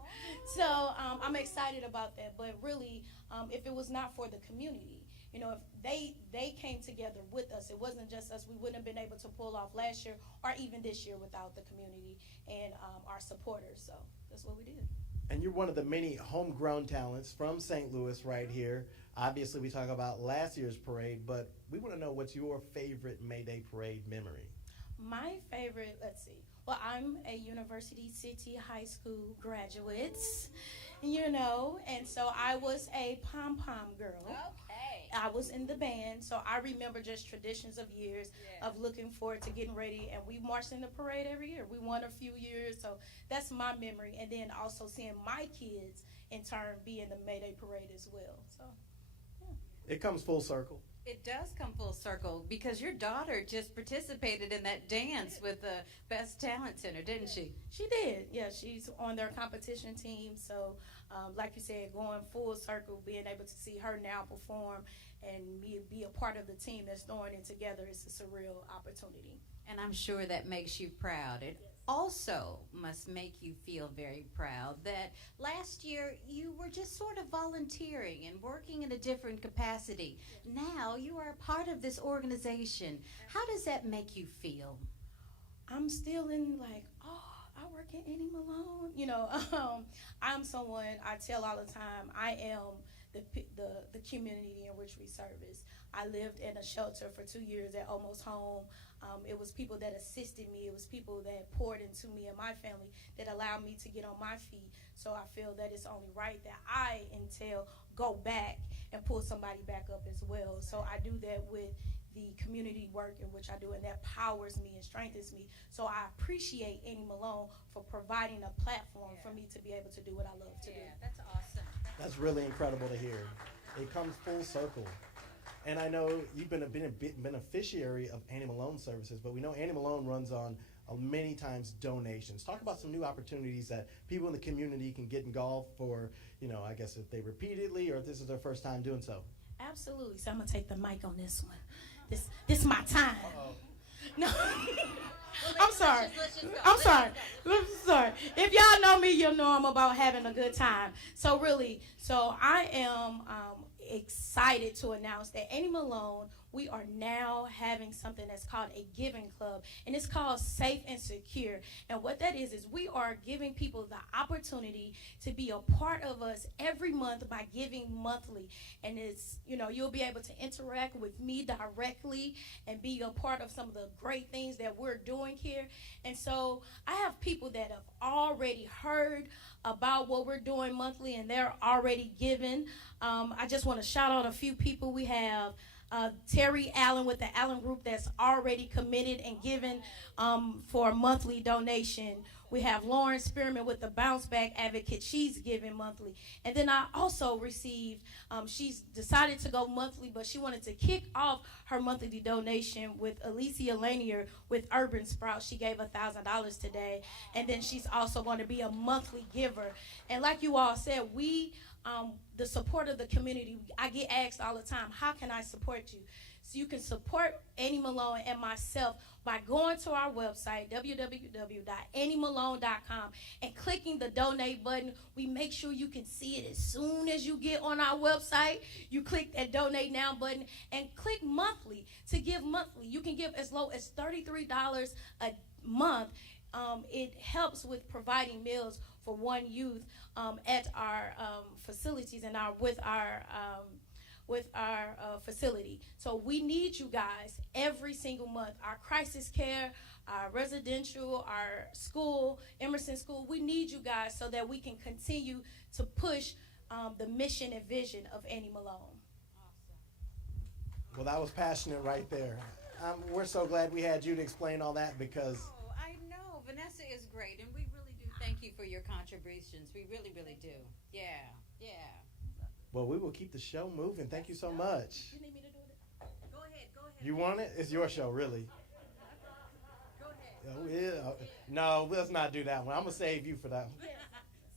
So I'm excited about that. But really, if it was not for the community, if they came together with us, it wasn't just us. We wouldn't have been able to pull off last year or even this year without the community and our supporters. So that's what we did. And you're one of the many homegrown talents from St. Louis right here. Obviously, we talk about last year's parade, but we want to know what's your favorite May Day parade memory. My favorite, let's see. Well, I'm a University City High School graduate, and so I was a pom-pom girl. Okay. I was in the band, so I remember just traditions of years of looking forward to getting ready, and we marched in the parade every year. We won a few years, so that's my memory, and then also seeing my kids in turn be in the May Day parade as well. So, yeah. It comes full circle. It does come full circle because your daughter just participated in that dance with the Best Talent Center, didn't she? She did. Yeah, she's on their competition team. So, like you said, going full circle, being able to see her now perform and be a part of the team that's throwing it together is a surreal opportunity. And I'm sure that makes you proud. It also must make you feel very proud that last year you were just sort of volunteering and working in a different capacity. Now you are a part of this organization. How does that make you feel? I'm still in I work at Annie Malone. I'm someone, I tell all the time, I am the community in which we service. I lived in a shelter for 2 years at Almost Home. It was people that assisted me. It was people that poured into me and my family that allowed me to get on my feet. So I feel that it's only right that I go back and pull somebody back up as well. So I do that with the community work in which I do, and that powers me and strengthens me. So I appreciate Annie Malone for providing a platform for me to be able to do what I love to do. That's awesome. That's really incredible to hear. It comes full circle. And I know you've been a beneficiary of Annie Malone services, but we know Annie Malone runs on many times donations. Talk about some new opportunities that people in the community can get involved for, I guess if they repeatedly or if this is their first time doing so. Absolutely. So I'm gonna take the mic on this one. This is my time. No. I'm sorry. I'm sorry. If y'all know me, you'll know I'm about having a good time. So I am excited to announce that Annie Malone, we are now having something that's called a giving club, and it's called Safe and Secure. And what that is we are giving people the opportunity to be a part of us every month by giving monthly. And it's, you'll be able to interact with me directly and be a part of some of the great things that we're doing here. And so I have people that have already heard about what we're doing monthly, and they're already giving. I just want to shout out a few people. We have Terry Allen with the Allen Group that's already committed and given for a monthly donation. We have Lauren Spearman with the Bounce Back Advocate. She's giving monthly. And then I also received, she's decided to go monthly, but she wanted to kick off her monthly donation with Alicia Lanier with Urban Sprout. She gave $1,000 today. And then she's also going to be a monthly giver. And like you all said, the support of the community, I get asked all the time, how can I support you? So you can support Annie Malone and myself by going to our website, www.anniemalone.com, and clicking the donate button. We make sure you can see it as soon as you get on our website. You click that donate now button and click monthly to give monthly. You can give as low as $33 a month. It helps with providing meals for one youth at our facilities and with our facility. So we need you guys every single month. Our crisis care, our residential, our school, Emerson School, we need you guys so that we can continue to push the mission and vision of Annie Malone. Well, that was passionate right there. We're so glad we had you to explain all that because... Oh, I know. Vanessa is great, and we really do thank you for your contributions. We really, really do. Yeah. Well, we will keep the show moving. Thank you so much. You need me to do it? Go ahead. You want it? It's your show, really. Go ahead. Oh, yeah. No, let's not do that one. I'm going to save you for that one.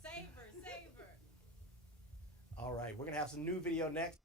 Save her. All right, we're going to have some new video next.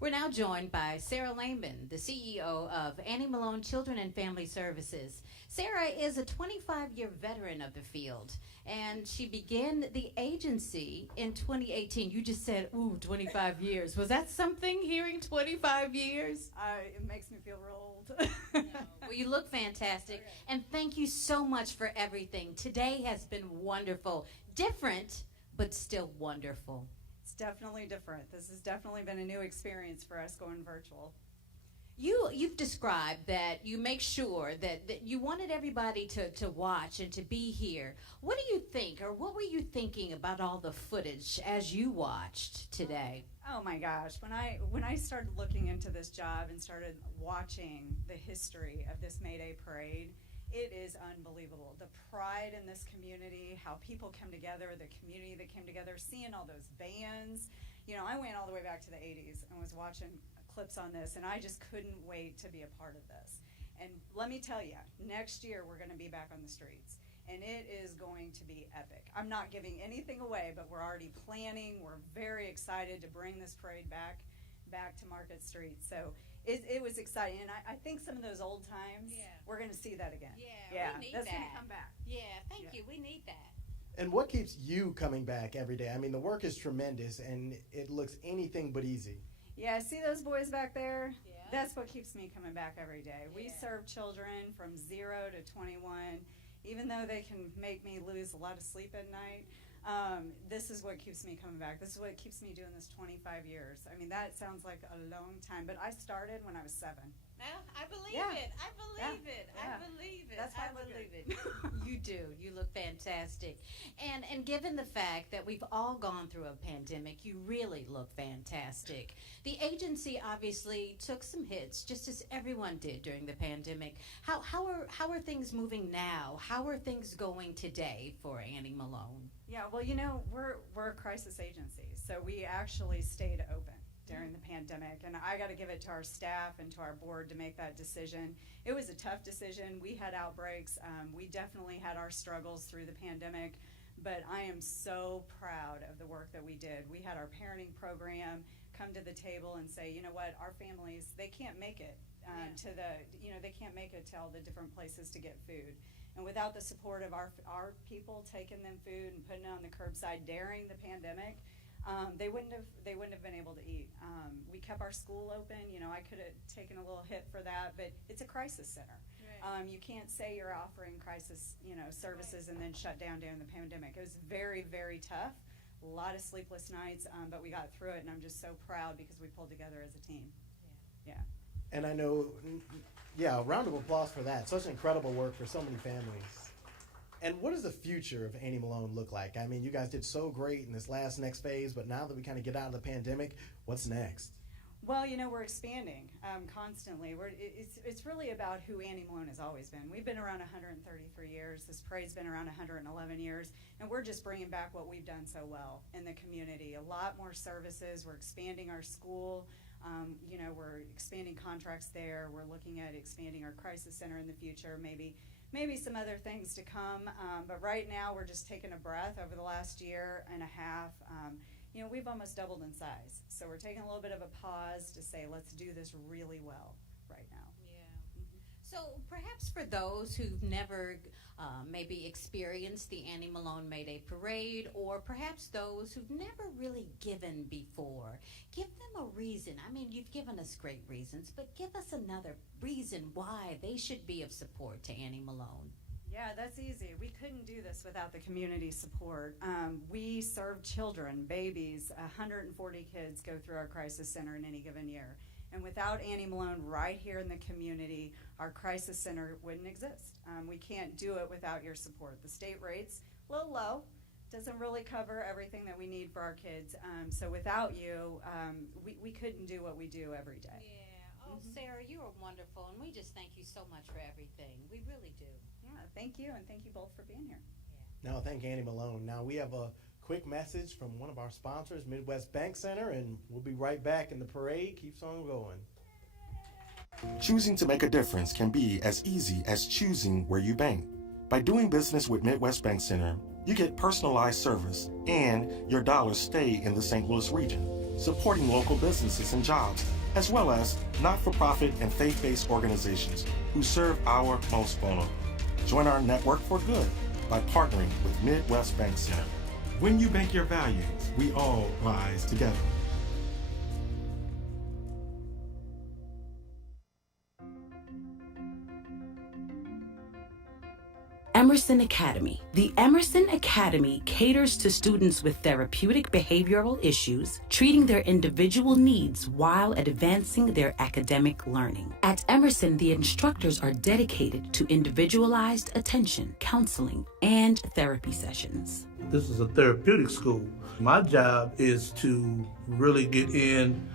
We're now joined by Sarah Langman, the CEO of Annie Malone Children and Family Services. Sarah is a 25-year veteran of the field, and she began the agency in 2018. You just said, 25 years. Was that something, hearing 25 years? It makes me feel real old. Well, you look fantastic, and thank you so much for everything. Today has been wonderful. Different, but still wonderful. It's definitely different. This has definitely been a new experience for us going virtual. You've described that you make sure that you wanted everybody to watch and to be here. What do you think, or what were you thinking about all the footage as you watched today? Oh my gosh, when I started looking into this job and started watching the history of this May Day parade, it is unbelievable. The pride in this community, how people come together, the community that came together, seeing all those bands. You know, I went all the way back to the 80s and was watching clips on this, and I just couldn't wait to be a part of this. And let me tell you, next year we're going to be back on the streets, and it is going to be epic. I'm not giving anything away, but we're already planning. We're very excited to bring this parade back to Market Street. So it was exciting, and I think some of those old times, we're going to see that again. Yeah, we need that's that. going to come back. Yeah, thank you. We need that. And what keeps you coming back every day? I mean, the work is tremendous, and it looks anything but easy. Yeah, see those boys back there? Yeah. That's what keeps me coming back every day. We serve children from 0 to 21. Even though they can make me lose a lot of sleep at night, this is what keeps me coming back. This is what keeps me doing this 25 years. I mean, that sounds like a long time, but I started when I was 7. Well, I believe Yeah. it. I believe Yeah. it. Yeah. I believe it. That's why I I look believe good. it. You do. You look fantastic. And given the fact that we've all gone through a pandemic, you really look fantastic. The agency obviously took some hits, just as everyone did during the pandemic. How are things moving now? How are things going today for Annie Malone? Yeah, well, you know, we're a crisis agency, so we actually stayed open during the pandemic, and I got to give it to our staff and to our board to make that decision. It was a tough decision. We had outbreaks. We definitely had our struggles through the pandemic, but I am so proud of the work that we did. We had our parenting program come to the table and say, you know what, our families, they can't make it they can't make it to all the different places to get food. And without the support of our people taking them food and putting it on the curbside during the pandemic, they wouldn't have been able to eat. We kept our school open. You know, I could have taken a little hit for that, but it's a crisis center. Right. You can't say you're offering crisis, services and then shut down during the pandemic. It was very, very tough. A lot of sleepless nights, but we got through it, and I'm just so proud because we pulled together as a team. Yeah. And I know, a round of applause for that. Such incredible work for so many families. And what does the future of Annie Malone look like? I mean, you guys did so great in this next phase, but now that we kind of get out of the pandemic, what's next? Well, we're expanding constantly. It's really about who Annie Malone has always been. We've been around 133 years. This parade's been around 111 years, and we're just bringing back what we've done so well in the community. A lot more services. We're expanding our school. We're expanding contracts there. We're looking at expanding our crisis center in the future, maybe some other things to come. But right now, we're just taking a breath over the last year and a half. We've almost doubled in size. So we're taking a little bit of a pause to say, let's do this really well right now. Yeah. So perhaps for those who've never maybe experienced the Annie Malone May Day Parade, or perhaps those who've never really given before, give them a reason. I mean, you've given us great reasons, but give us another reason why they should be of support to Annie Malone. Yeah, that's easy. We couldn't do this without the community support. We serve children, babies. 140 kids go through our crisis center in any given year. And without Annie Malone right here in the community, our crisis center wouldn't exist. We can't do it without your support. The state rate's a little low, doesn't really cover everything that we need for our kids. So without you, we couldn't do what we do every day. Yeah. Oh, Sarah, you are wonderful, and we just thank you so much for everything. We really do. Yeah, thank you, and thank you both for being here. No, thank Annie Malone. Now we have a quick message from one of our sponsors, Midwest Bank Center, and we'll be right back, and the parade keeps on going. Choosing to make a difference can be as easy as choosing where you bank. By doing business with Midwest Bank Center, you get personalized service and your dollars stay in the St. Louis region, supporting local businesses and jobs, as well as not-for-profit and faith-based organizations who serve our most vulnerable. Join our network for good by partnering with Midwest Bank Center. When you bank your values, we all rise together. Emerson Academy. The Emerson Academy caters to students with therapeutic behavioral issues, treating their individual needs while advancing their academic learning. At Emerson, the instructors are dedicated to individualized attention, counseling, and therapy sessions. This is a therapeutic school. My job is to really get in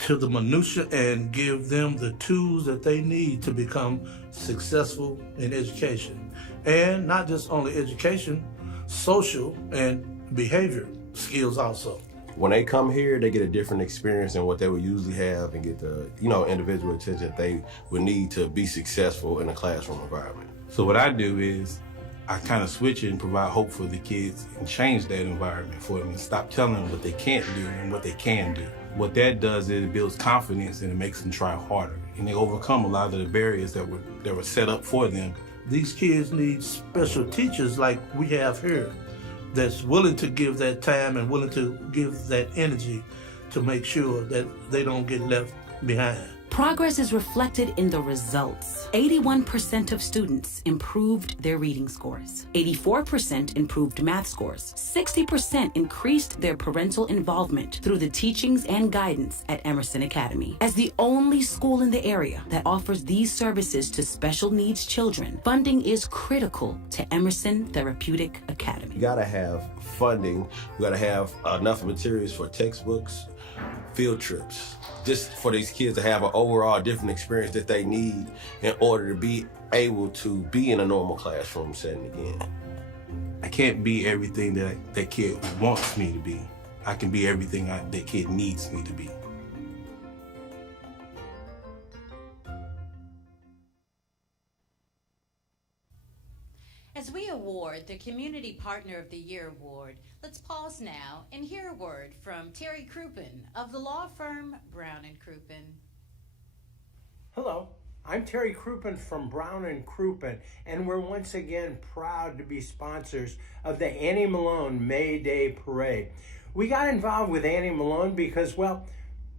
to the minutia and give them the tools that they need to become successful in education. And not just only education, social and behavior skills also. When they come here, they get a different experience than what they would usually have and get the, individual attention that they would need to be successful in a classroom environment. So what I do is I kind of switch it and provide hope for the kids and change that environment for them and stop telling them what they can't do and what they can do. What that does is it builds confidence and it makes them try harder. And they overcome a lot of the barriers that were set up for them. These kids need special teachers like we have here that's willing to give that time and willing to give that energy to make sure that they don't get left behind. Progress is reflected in the results. 81% of students improved their reading scores. 84% improved math scores. 60% increased their parental involvement through the teachings and guidance at Emerson Academy. As the only school in the area that offers these services to special needs children, funding is critical to Emerson Therapeutic Academy. You gotta have funding. You gotta have enough materials for textbooks, field trips, just for these kids to have an overall different experience that they need in order to be able to be in a normal classroom setting again. I can't be everything that that kid wants me to be. I can be everything that kid needs me to be. As we award the Community Partner of the Year Award, let's pause now and hear a word from Terry Crouppen of the law firm Brown & Crouppen. Hello, I'm Terry Crouppen from Brown & Crouppen, and we're once again proud to be sponsors of the Annie Malone May Day Parade. We got involved with Annie Malone because, well,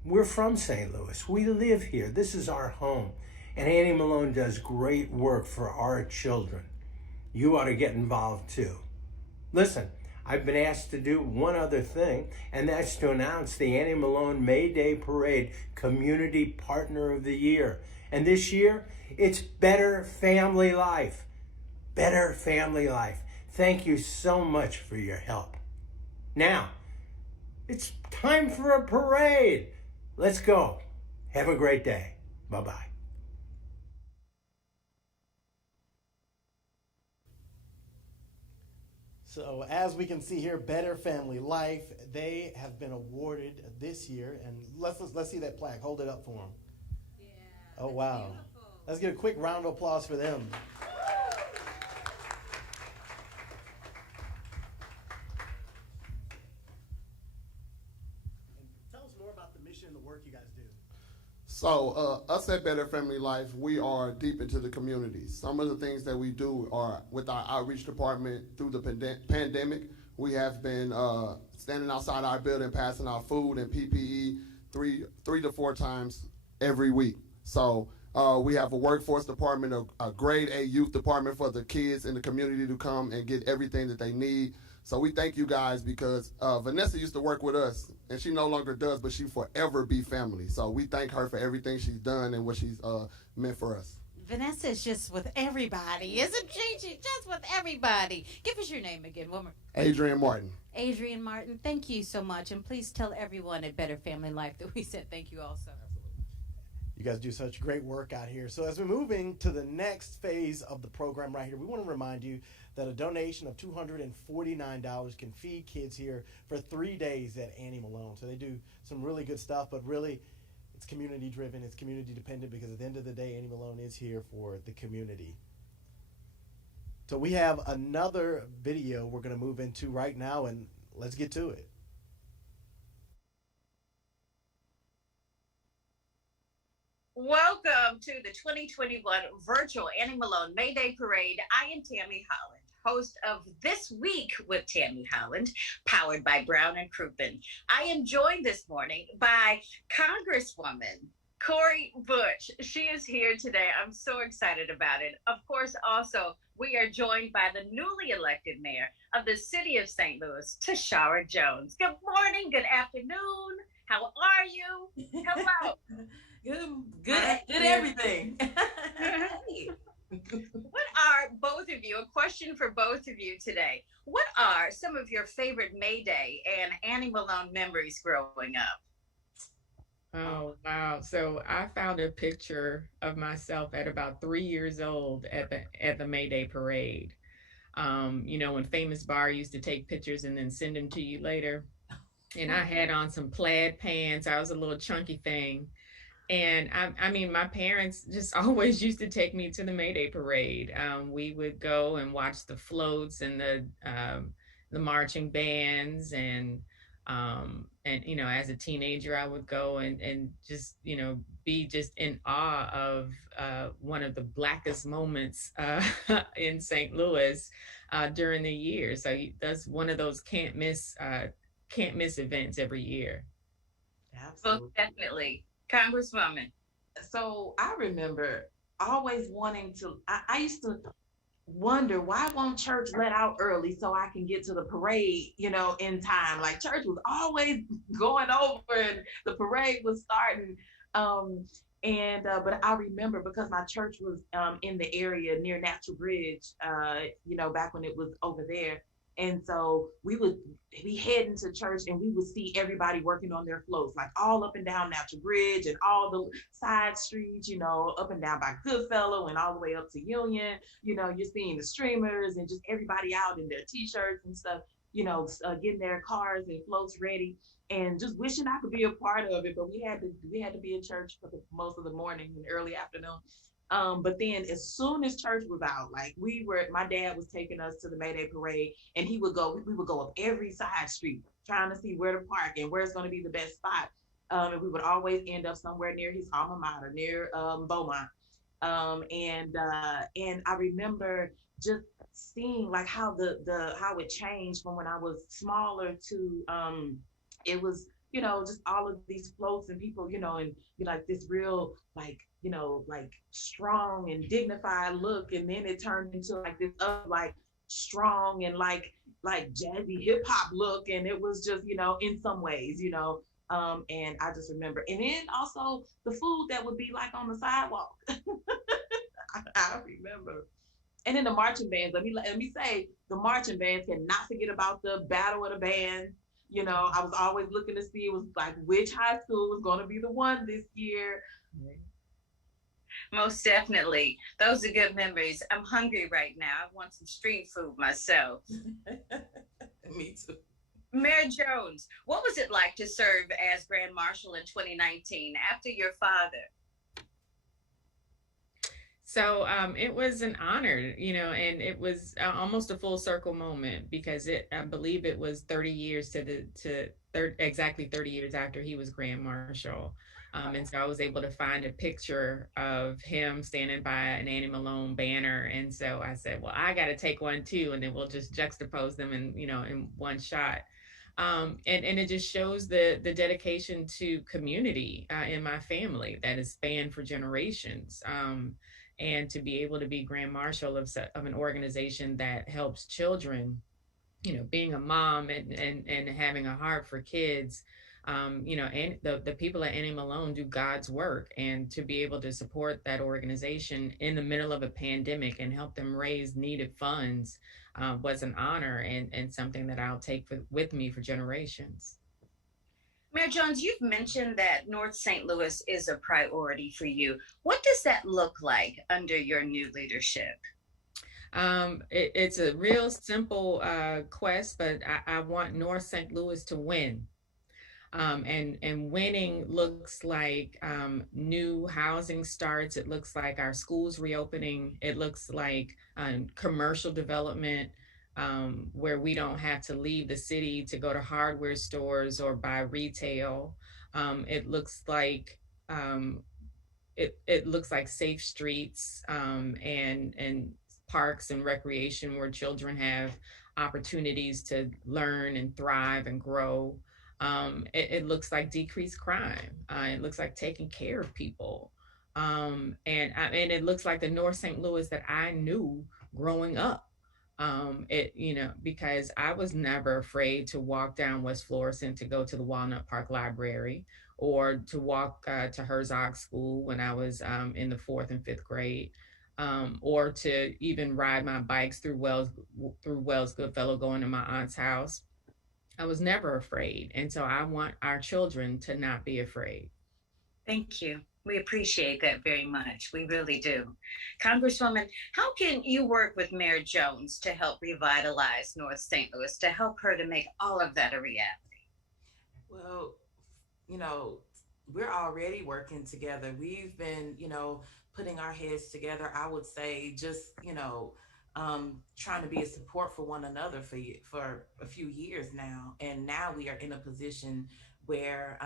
we're from St. Louis. We live here. This is our home. And Annie Malone does great work for our children. You ought to get involved too. Listen, I've been asked to do one other thing, and that's to announce the Annie Malone May Day Parade Community Partner of the Year. And this year, it's Better Family Life. Better Family Life. Thank you so much for your help. Now, it's time for a parade. Let's go. Have a great day. Bye-bye. So as we can see here, Better Family Life, they have been awarded this year, and let's see that plaque. Hold it up for them. Yeah. Oh wow! Beautiful. Let's get a quick round of applause for them. And tell us more about the mission and the work you guys do. So us at Better Family Life, we are deep into the community. Some of the things that we do are with our outreach department through the pandemic. We have been standing outside our building, passing out food and PPE three to four times every week. So we have a workforce department, a grade A youth department for the kids in the community to come and get everything that they need. So we thank you guys because Vanessa used to work with us, and she no longer does, but she forever be family. So we thank her for everything she's done and what she's meant for us. Vanessa is just with everybody, isn't she? She's just with everybody. Give us your name again. One more. Adrian Martin. Adrian Martin, thank you so much. And please tell everyone at Better Family Life that we said thank you also. You guys do such great work out here. So as we're moving to the next phase of the program right here, we want to remind you that a donation of $249 can feed kids here for 3 days at Annie Malone. So they do some really good stuff, but really it's community driven, it's community dependent, because at the end of the day, Annie Malone is here for the community. So we have another video we're going to move into right now, and let's get to it. Welcome to the 2021 virtual Annie Malone May Day Parade. I am Tammy Holland, host of This Week with Tammy Holland, powered by Brown & Crouppen. I am joined this morning by Congresswoman Cori Bush. She is here today. I'm so excited about it. Of course, also, we are joined by the newly elected mayor of the city of St. Louis, Sasha Jones. Good morning, good afternoon. How are you? Hello. Good everything. What are both of you, a question for both of you today. What are some of your favorite May Day and Annie Malone memories growing up? Oh, wow. So I found a picture of myself at about 3 years old at the May Day parade. You know, when Famous Bar used to take pictures and then send them to you later. And I had on some plaid pants. I was a little chunky thing. And I mean, my parents just always used to take me to the May Day parade. We would go and watch the floats and the marching bands, and you know, as a teenager, I would go and just, you know, be just in awe of one of the blackest moments in St. Louis during the year. So that's one of those can't miss events every year. Absolutely. Well, definitely. Congresswoman. So I remember always wanting to, I used to wonder why won't church let out early so I can get to the parade, in time. Like church was always going over and the parade was starting. Um, but I remember because my church was in the area near Natural Bridge, back when it was over there. And so we would be heading to church and we would see everybody working on their floats, like all up and down Natural Bridge and all the side streets, up and down by Goodfellow and all the way up to Union. You're seeing the streamers and just everybody out in their t-shirts and stuff, getting their cars and floats ready and just wishing I could be a part of it. But we had to be in church for most of the morning and early afternoon. But then as soon as church was out, like my dad was taking us to the May Day parade and we would go up every side street trying to see where to park and where it's going to be the best spot. And we would always end up somewhere near his alma mater, near Beaumont. And I remember just seeing like how how it changed from when I was smaller to it was just all of these floats and people and like this real like like strong and dignified look, and then it turned into like this like strong and like jazzy hip hop look, and it was just in some ways and I just remember, and then also the food that would be like on the sidewalk. I remember. And then the marching bands, let me say, the marching bands cannot forget about the Battle of the Bands. I was always looking to see, it was like which high school was going to be the one this year. Most definitely. Those are good memories. I'm hungry right now. I want some street food myself. Me too. Mayor Jones, what was it like to serve as Grand Marshal in 2019 after your father? So it was an honor, and it was almost a full circle moment because I believe it was 30 years exactly 30 years after he was Grand Marshal. And so I was able to find a picture of him standing by an Annie Malone banner. And so I said, well, I got to take one too. And then we'll just juxtapose them in one shot. And it just shows the dedication to community in my family that is spanned for generations. And to be able to be Grand Marshal of an organization that helps children, being a mom and having a heart for kids, and the people at Annie Malone do God's work, and to be able to support that organization in the middle of a pandemic and help them raise needed funds was an honor and something that I'll take with me for generations. Mayor Jones, you've mentioned that North St. Louis is a priority for you. What does that look like under your new leadership? It's a real simple quest, but I want North St. Louis to win. And winning looks like new housing starts. It looks like our schools reopening. It looks like commercial development where we don't have to leave the city to go to hardware stores or buy retail. It looks like it looks like safe streets and parks and recreation where children have opportunities to learn and thrive and grow. It looks like decreased crime. It looks like taking care of people. And it looks like the North St. Louis that I knew growing up. Because I was never afraid to walk down West Florissant to go to the Walnut Park Library, or to walk to Herzog School when I was in the 4th and 5th grade, or to even ride my bikes through Wells Goodfellow going to my aunt's house. I was never afraid. And so I want our children to not be afraid. Thank you. We appreciate that very much. We really do. Congresswoman, how can you work with Mayor Jones to help revitalize North St. Louis, to help her to make all of that a reality? Well, we're already working together. We've been, putting our heads together, I would say, just, trying to be a support for one another for a few years now. And now we are in a position where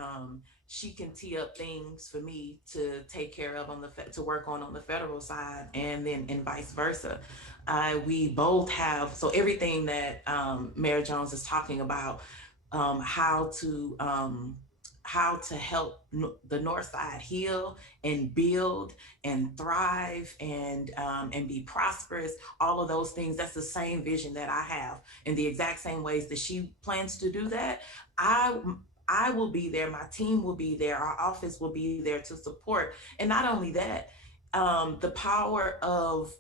she can tee up things for me to take care of to work on the federal side, and vice versa. We both have, so everything that Mayor Jones is talking about, how how to help the North Side heal and build and thrive and be prosperous, all of those things. That's the same vision that I have, in the exact same ways that she plans to do that. I will be there, my team will be there, our office will be there to support. And not only that, the power of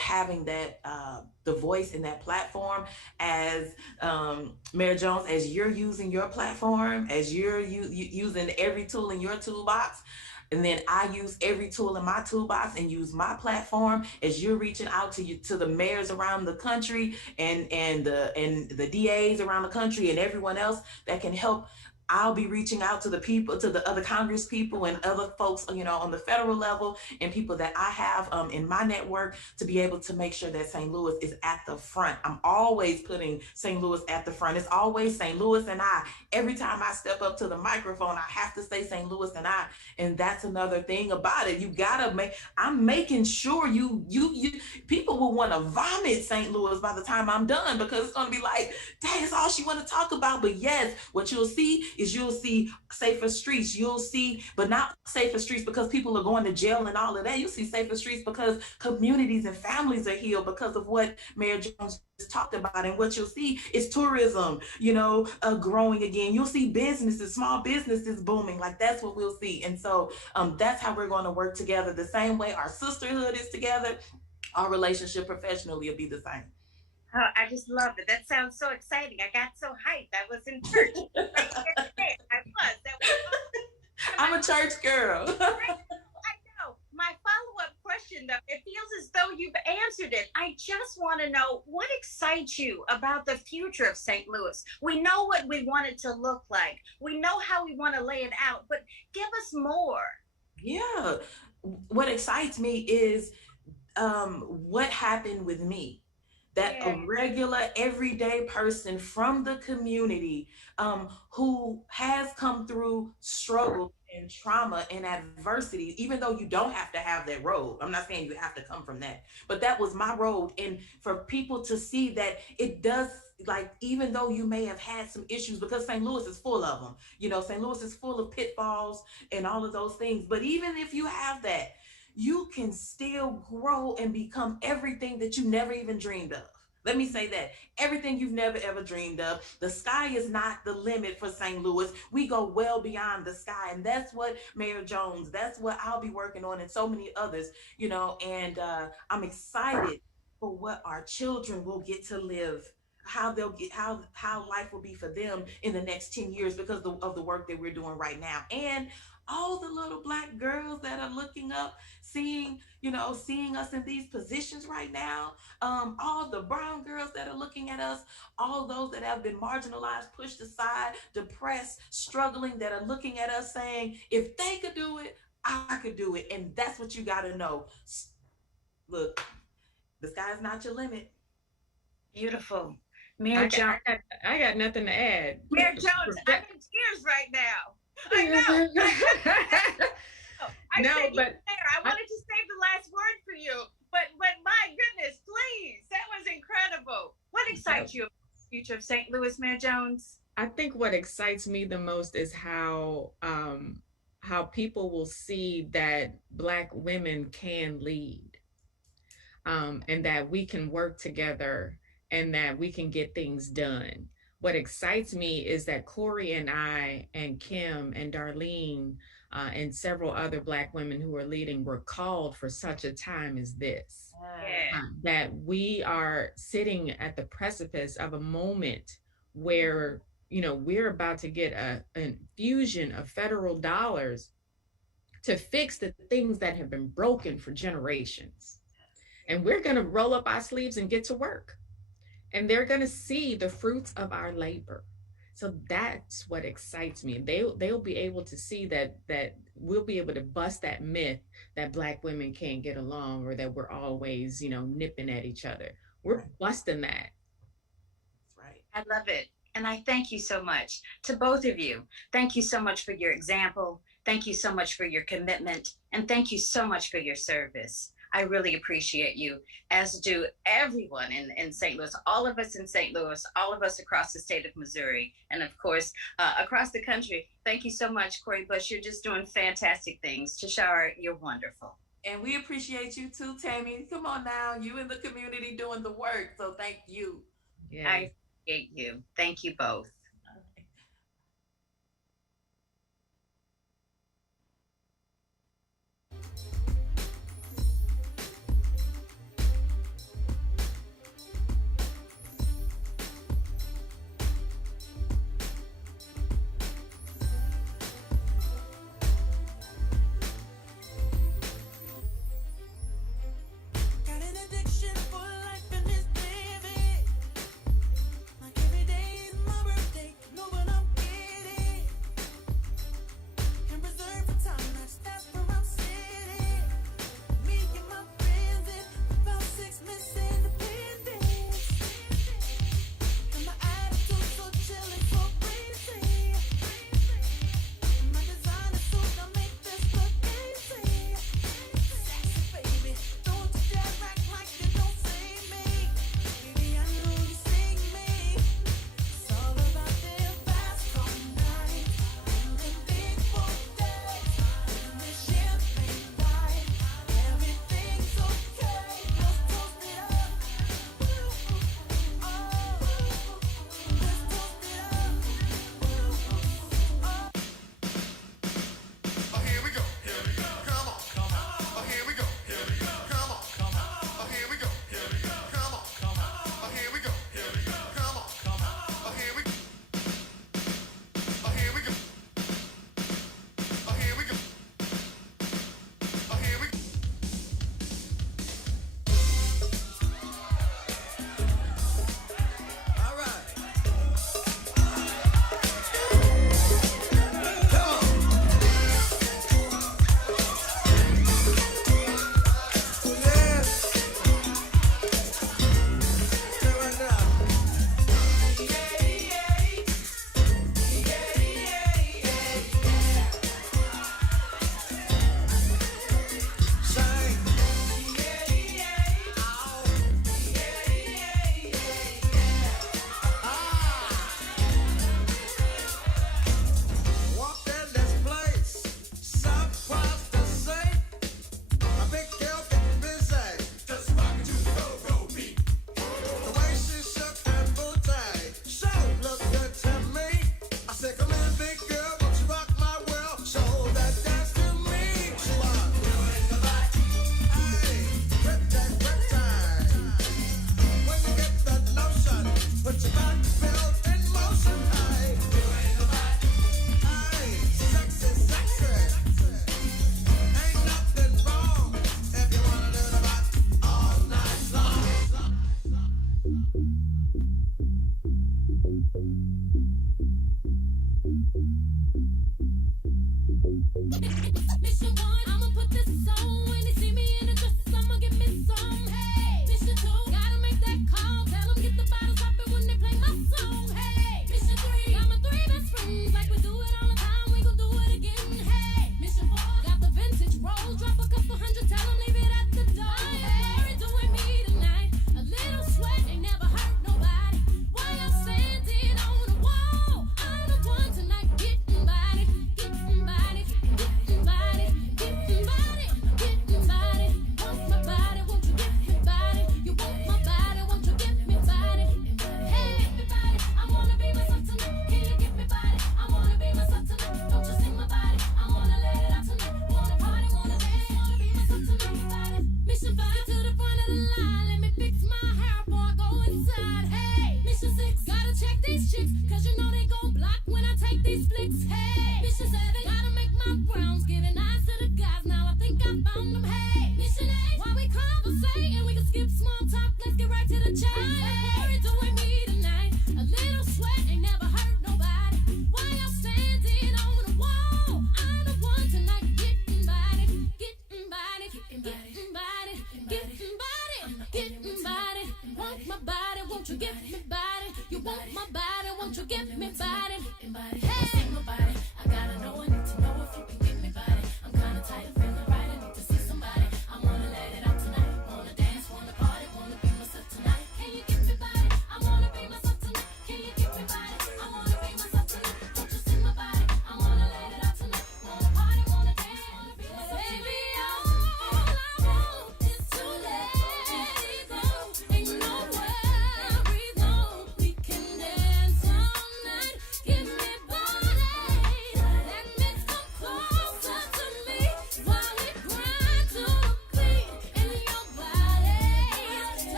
having that the voice in that platform, as Mayor Jones, as you're using your platform, as you're using every tool in your toolbox, and then I use every tool in my toolbox and use my platform, as you're reaching out to the mayors around the country and the DAs around the country and everyone else that can help. I'll be reaching out to the people, to the other Congress people and other folks, on the federal level, and people that I have in my network, to be able to make sure that St. Louis is at the front. I'm always putting St. Louis at the front. It's always St. Louis and I. Every time I step up to the microphone, I have to say St. Louis and I. And that's another thing about it. You gotta I'm making sure you people will want to vomit St. Louis by the time I'm done, because it's gonna be like, dang, that's all she want to talk about. But yes, what you'll see is you'll see safer streets. You'll see, but not safer streets because people are going to jail and all of that. You'll see safer streets because communities and families are healed because of what Mayor Jones just talked about. And what you'll see is tourism, growing again. You'll see businesses, small businesses booming. Like, that's what we'll see. And so that's how we're going to work together. The same way our sisterhood is together, our relationship professionally will be the same. Oh, I just love it. That sounds so exciting. I got so hyped. I was in church. I'm a church girl. I know. My follow-up question, though, it feels as though you've answered it. I just want to know, what excites you about the future of St. Louis? We know what we want it to look like. We know how we want to lay it out, but give us more. Yeah. What excites me is what happened with me. That a regular, everyday person from the community who has come through struggle and trauma and adversity, even though you don't have to have that road. I'm not saying you have to come from that, but that was my road. And for people to see that it does, like, even though you may have had some issues, because St. Louis is full of them, St. Louis is full of pitfalls and all of those things. But even if you have that, you can still grow and become everything that you never even dreamed of. Let me say that. Everything you've never ever dreamed of. The sky is not the limit for St. Louis. We go well beyond the sky. And that's what Mayor Jones, that's what I'll be working on, and so many others, and I'm excited for what our children will get to live, how they'll get, how life will be for them in the next 10 years because of the work that we're doing right now. And all the little Black girls that are looking up, seeing us in these positions right now, all the brown girls that are looking at us, all those that have been marginalized, pushed aside, depressed, struggling, that are looking at us saying, if they could do it, I could do it. And that's what you got to know. Look, the sky's not your limit. Beautiful. Mayor Jones. I got nothing to add. Mayor Jones, I'm in tears right now. I know. I wanted to save the last word for you, but my goodness, please, that was incredible. What excites you about the future of St. Louis, Mayor Jones? I think what excites me the most is how people will see that Black women can lead, and that we can work together and that we can get things done. What excites me is that Corey and I and Kim and Darlene and several other Black women who are leading were called for such a time as this. That we are sitting at the precipice of a moment where, we're about to get an infusion of federal dollars to fix the things that have been broken for generations. And we're going to roll up our sleeves and get to work. And they're going to see the fruits of our labor. So that's what excites me. They'll be able to see that we'll be able to bust that myth that Black women can't get along, or that we're always, nipping at each other. We're busting that. That's right. I love it. And I thank you so much to both of you. Thank you so much for your example. Thank you so much for your commitment. And thank you so much for your service. I really appreciate you, as do everyone in St. Louis, all of us in St. Louis, all of us across the state of Missouri, and of course, across the country. Thank you so much, Corey Bush. You're just doing fantastic things. Tashara, you're wonderful. And we appreciate you too, Tammy. Come on now, you in the community doing the work, so thank you. Yeah. I appreciate you. Thank you both. Got an addiction for life and it's baby. Like every day is my birthday.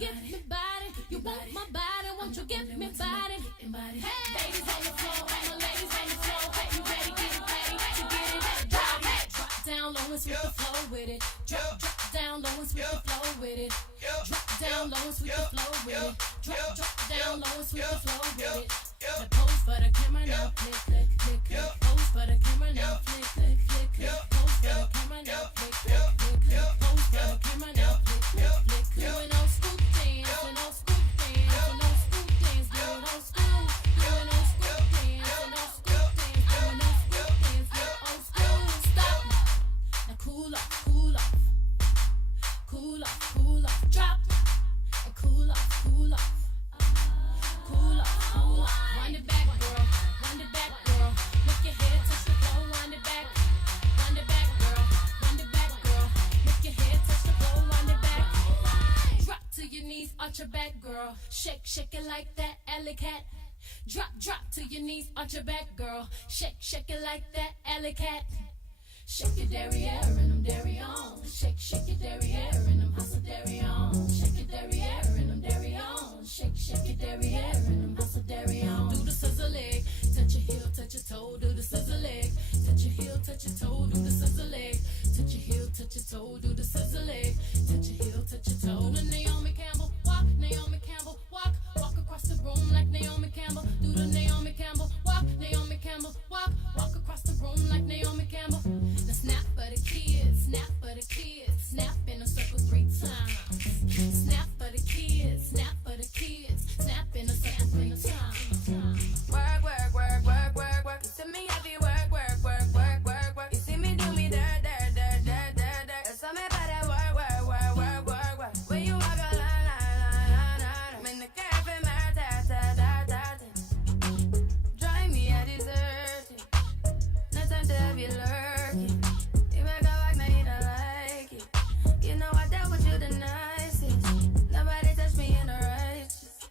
get me body? You want my body? Won't you get me body? Hey, ladies on the floor, all my ladies on the floor. Hey, you ready? Get ready to get it. Drop it. Drop down low and sweep the flow with it. Drop down low and sweep the flow with it. Drop down low and sweep the flow with it. Drop down low and sweep the flow with it. The pose for the camera now, click, click, click, click. Pose for the camera now, click, click, click, click. Pose for the camera now, click, click, click, click. Pose for the camera now, click, click, click, click. Doing old school dance, and old school dance, and old school dance, doing old school, doing old school dance, and old school dance, doing old school dance, yeah, old school. Stop now, cool off, cool off, cool off, cool off, drop, and cool off, cool off. Cool off, cool off. Wind it back, girl. Wind it back, girl. Make your head touch the floor. Wind it back. Wind it back, girl. Wind it back, girl. Make your head touch the floor. Wind it back. Drop to your knees, arch your back, girl. Shake, shake it like that alley cat. Drop, drop to your knees, arch your back, girl. Shake, shake it like that alley cat. Shake your derriere and them dairy on. Shake, shake your derriere and them hustle dairy on. Shake your derriere and them dairy on. Shake, shake your derriere and them hustle dairy on. Do the scissor leg, touch your heel, touch your toe. Do the scissor leg, touch your heel, touch your toe. Do the scissor leg, touch your heel, touch your toe. Do the scissor leg, touch your heel, touch your toe. Do the Naomi Campbell walk, Naomi Campbell walk, walk across the room like Naomi Campbell. Do the Naomi Campbell walk, Naomi Campbell walk, walk across the room like Naomi Campbell. Now snap for the kids, snap for the kids, snap in a circle 3 times. Snap for the kids, snap for the kids, snap in a circle 3 times. Work, work, work, work, work, work. You see me heavy work, work, work, work, work, work. You see me do me dirt, dirt, dirt, dirt, dirt, dirt. There's something about that work, work, work, work, work, work. When you walk a line, line, line, line, line. I'm in the cafe, my ta, ta, ta, ta, ta. Drive me a dessert. No time to have you lurking. You make a walk, now you don't like it. You know I dealt with you the nicest. Nobody touched me in the righteous.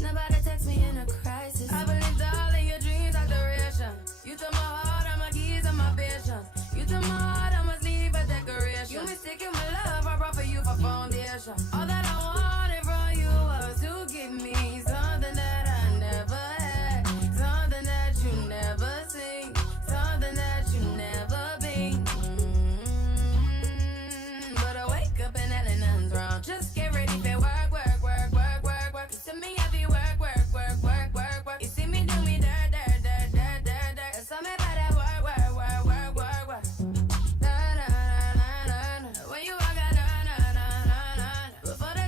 Nobody text me in a crisis. I believed all of your dreams are duration. You took my heart, all my keys, and my vision. You took my heart, I must leave a decoration. You mistaken my love, I brought for you for foundation. All that I wanted from you was to give me something that I never had, something that you never seen, something that you never been. But I wake up and hell nothing's wrong. Just get ready for work, work, work, work, work, work. You see me heavy work, work, work, work, work, work. You see me do me dirt, dirt, dirt, dirt, dirt, dirt. There's something about that work, work, work, work, work, work. Na, na, na, na, na, na. When you walk out, na, na, na, na, na. Before the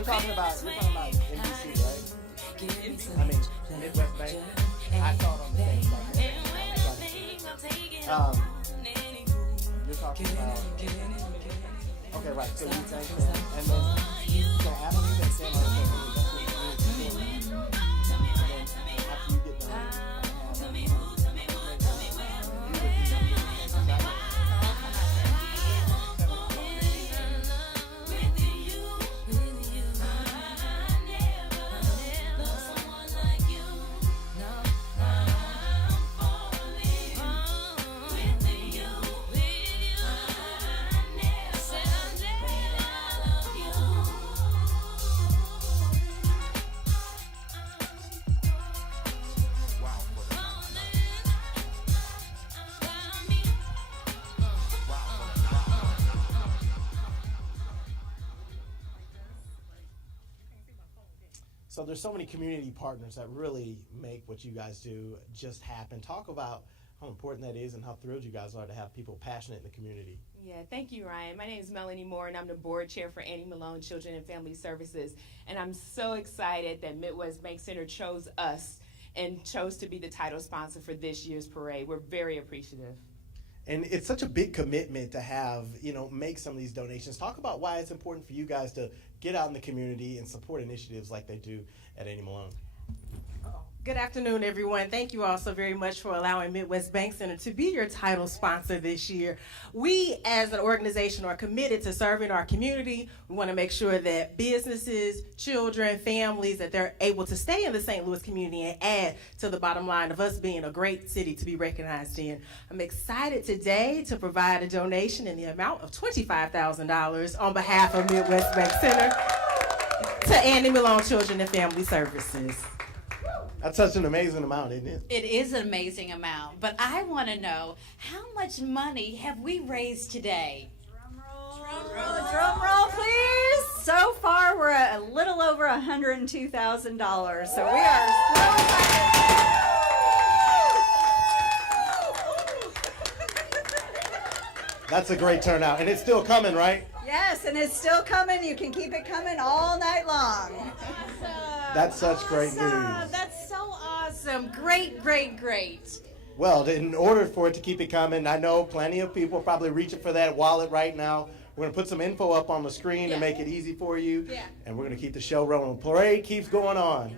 You're talking about NBC, right? I mean, Midwest Bank. I saw it on the same site. You're talking about. Okay, right. So you thank them, and then so after you thank them, after you get done. So there's so many community partners that really make what you guys do just happen. Talk about how important that is and how thrilled you guys are to have people passionate in the community. Yeah, thank you, Ryan. My name is Melanie Moore, and I'm the board chair for Annie Malone Children and Family Services. And I'm so excited that Midwest Bank Center chose us and chose to be the title sponsor for this year's parade. We're very appreciative. And it's such a big commitment to have, make some of these donations. Talk about why it's important for you guys to get out in the community and support initiatives like they do at Annie Malone. Good afternoon, everyone. Thank you all so very much for allowing Midwest Bank Center to be your title sponsor this year. We, as an organization, are committed to serving our community. We want to make sure that businesses, children, families, that they're able to stay in the St. Louis community and add to the bottom line of us being a great city to be recognized in. I'm excited today to provide a donation in the amount of $25,000 on behalf of Midwest Bank Center to Annie Malone Children and Family Services. That's such an amazing amount, isn't it? It is an amazing amount, but I want to know, how much money have we raised today? Drum roll, please. So far, we're at a little over $102,000. So we are That's a great turnout, and it's still coming, right? Yes, and it's still coming. You can keep it coming all night long. That's such great news. That's so awesome. Great, great, great. Well, in order for it to keep it coming, I know plenty of people are probably reaching for that wallet right now. We're going to put some info up on the screen to make it easy for you. Yeah. And we're going to keep the show rolling. The parade keeps going on.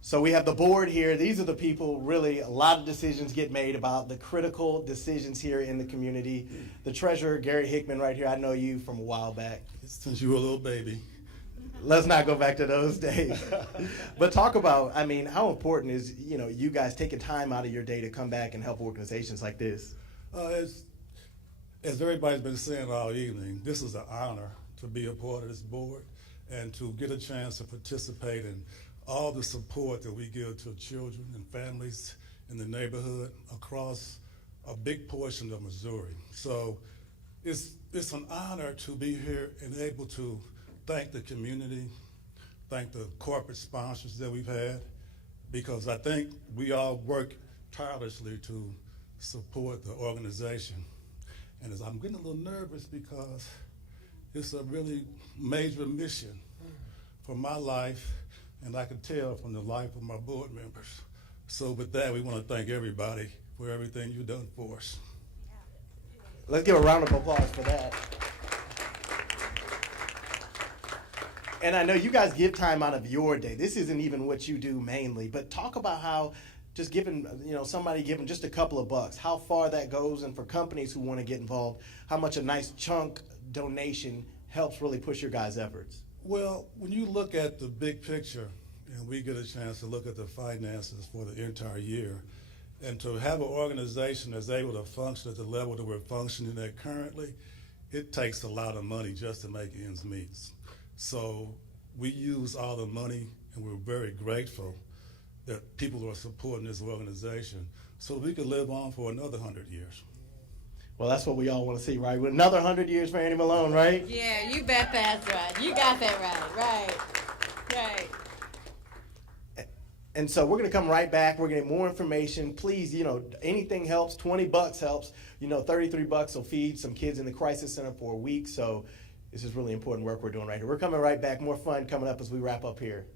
So we have the board here. These are the people, really, a lot of decisions get made about the critical decisions here in the community. The treasurer, Gary Hickman, right here, I know you from a while back. Since you were a little baby. Let's not go back to those days. But talk about, how important is, you guys taking time out of your day to come back and help organizations like this? As everybody's been saying all evening, this is an honor to be a part of this board and to get a chance to participate in all the support that we give to children and families in the neighborhood across a big portion of Missouri. So it's an honor to be here and able to thank the community, thank the corporate sponsors that we've had, because I think we all work tirelessly to support the organization. And as I'm getting a little nervous because it's a really major mission for my life, and I can tell from the life of my board members. So with that, we want to thank everybody for everything you've done for us. Let's give a round of applause for that. And I know you guys give time out of your day. This isn't even what you do mainly, but talk about how just giving, somebody giving just a couple of bucks, how far that goes, and for companies who want to get involved, how much a nice chunk donation helps really push your guys' efforts? Well, when you look at the big picture, and we get a chance to look at the finances for the entire year, and to have an organization that's able to function at the level that we're functioning at currently, it takes a lot of money just to make ends meet. So we use all the money, and we're very grateful that people are supporting this organization so we can live on for another 100 years. Well, that's what we all want to see, right? Another 100 years for Annie Malone, right? Yeah, you bet that's right. You got that right. And so we're going to come right back. We're going to get more information. Please, anything helps. $20 helps. $33 will feed some kids in the crisis center for a week. So this is really important work we're doing right here. We're coming right back. More fun coming up as we wrap up here.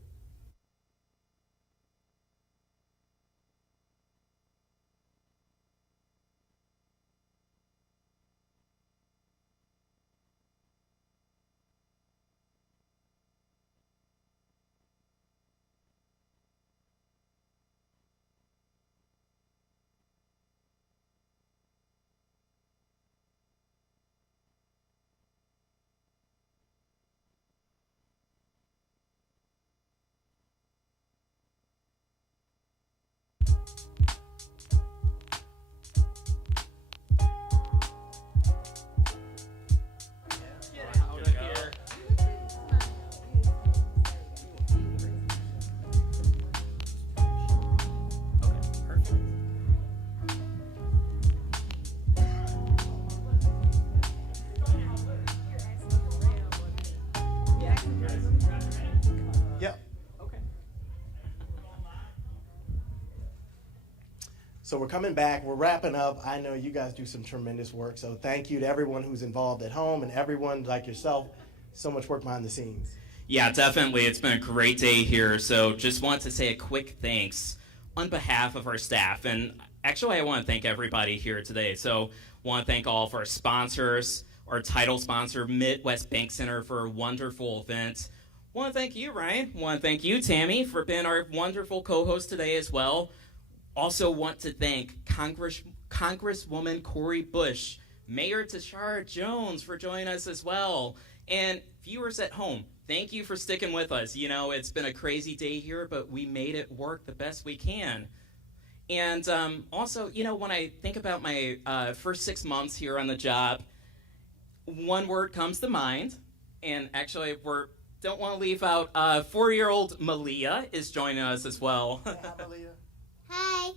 So we're coming back. We're wrapping up. I know you guys do some tremendous work. So thank you to everyone who's involved at home and everyone like yourself. So much work behind the scenes. Yeah, definitely. It's been a great day here. So just want to say a quick thanks on behalf of our staff. And actually, I want to thank everybody here today. So want to thank all of our sponsors, our title sponsor, Midwest Bank Center, for a wonderful event. Want to thank you, Ryan. Want to thank you, Tammy, for being our wonderful co-host today as well. Also want to thank Congresswoman Cori Bush, Mayor Tashara Jones for joining us as well. And viewers at home, thank you for sticking with us. It's been a crazy day here, but we made it work the best we can. And also, when I think about my first 6 months here on the job, one word comes to mind. And actually, don't want to leave out 4-year-old Malia is joining us as well. Hi, Malia. Hi.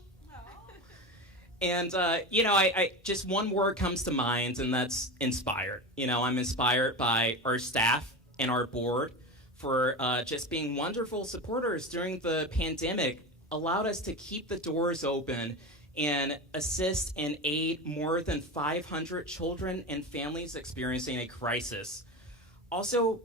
And, I just one word comes to mind, and that's inspired. I'm inspired by our staff and our board for just being wonderful supporters during the pandemic, allowed us to keep the doors open and assist and aid more than 500 children and families experiencing a crisis. Also,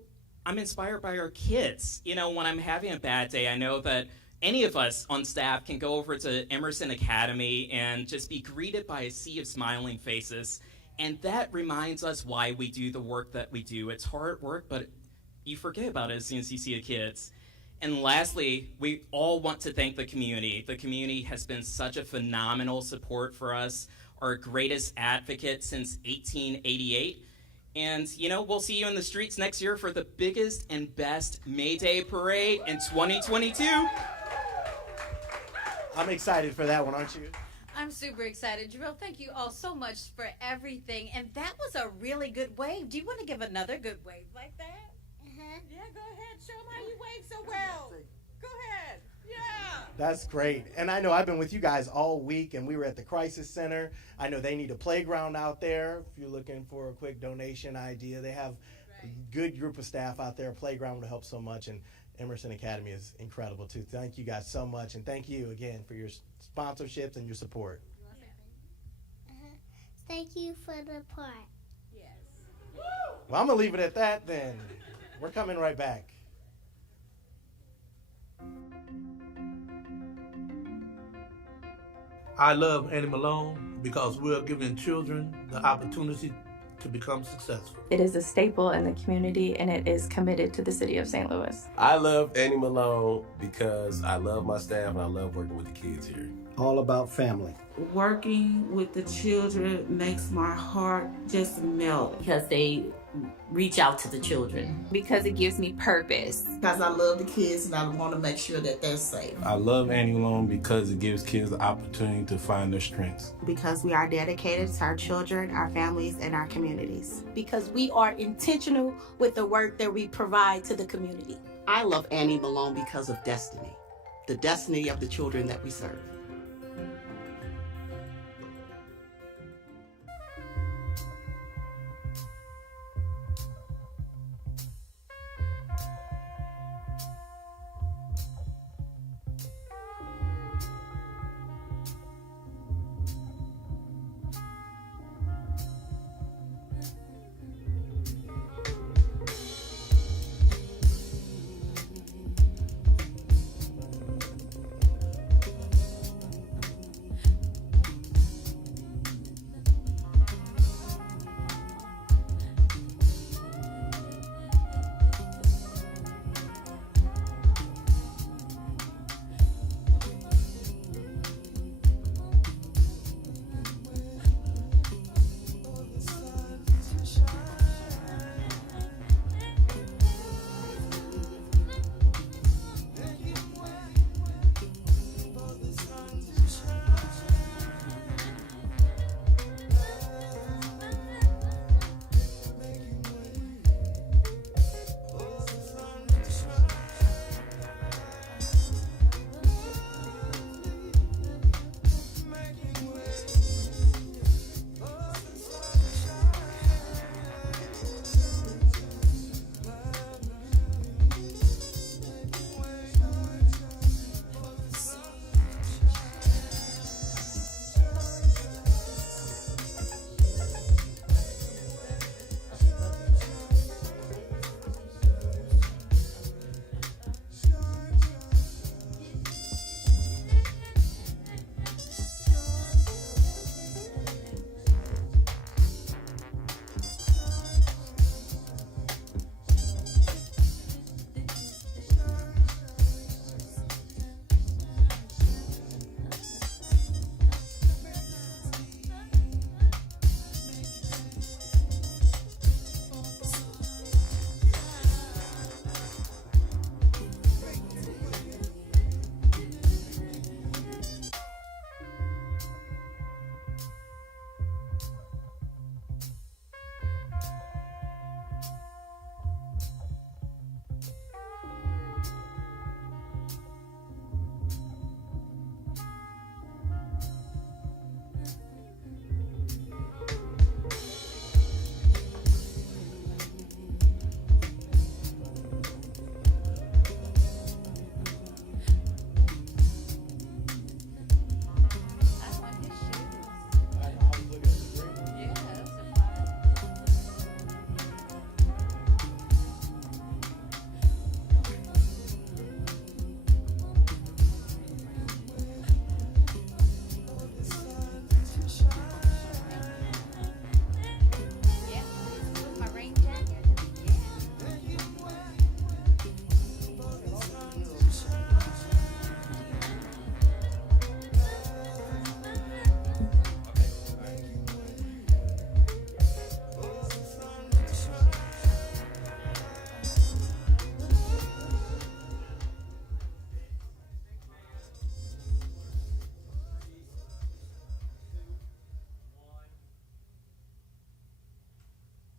I'm inspired by our kids. When I'm having a bad day, I know that any of us on staff can go over to Emerson Academy and just be greeted by a sea of smiling faces. And that reminds us why we do the work that we do. It's hard work, but you forget about it as soon as you see the kids. And lastly, we all want to thank the community. The community has been such a phenomenal support for us, our greatest advocate since 1888. And, we'll see you in the streets next year for the biggest and best May Day parade in 2022. I'm excited for that one, aren't you? I'm super excited. Jarrell, thank you all so much for everything. And that was a really good wave. Do you want to give another good wave like that? Yeah, go ahead. Show them how you wave so well. Go ahead. Yeah. That's great. And I know I've been with you guys all week, and we were at the Crisis Center. I know they need a playground out there. If you're looking for a quick donation idea, they have a good group of staff out there. A playground would help so much. And Emerson Academy is incredible, too. Thank you guys so much. And thank you again for your sponsorships and your support. Thank you for the part. Yes. Well, I'm going to leave it at that then. We're coming right back. I love Annie Malone because we're giving children the opportunity to become successful. It is a staple in the community, and it is committed to the city of St. Louis. I love Annie Malone because I love my staff and I love working with the kids here. All about family. Working with the children makes my heart just melt. Because they reach out to the children. Because it gives me purpose. Because I love the kids and I want to make sure that they're safe. I love Annie Malone because it gives kids the opportunity to find their strengths. Because we are dedicated to our children, our families, and our communities. Because we are intentional with the work that we provide to the community. I love Annie Malone because of destiny, the destiny of the children that we serve.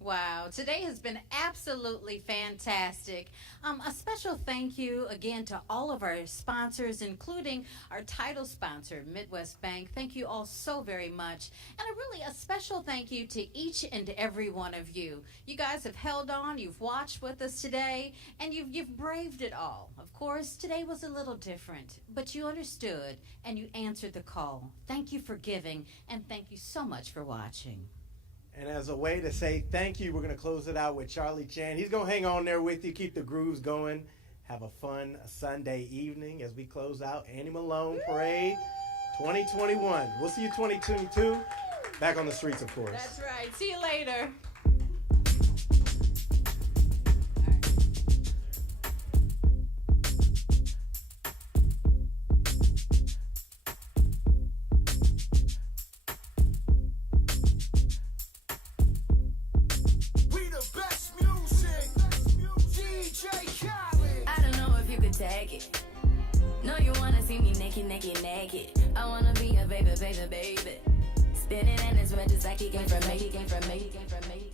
Wow, today has been absolutely fantastic. A special thank you again to all of our sponsors, including our title sponsor, Midwest Bank. Thank you all so very much. And a special thank you to each and every one of you. You guys have held on, you've watched with us today, and you've braved it all. Of course, today was a little different, but you understood and you answered the call. Thank you for giving, and thank you so much for watching. And as a way to say thank you, we're going to close it out with Charlie Chan. He's going to hang on there with you, keep the grooves going. Have a fun Sunday evening as we close out Annie Malone Parade 2021. We'll see you 2022. Back on the streets, of course. That's right. See you later. bag it. No, you wanna see me naked, naked, naked. I wanna be a baby, baby, baby. Spinning in his red just like he came from me, he came from me, he came from me.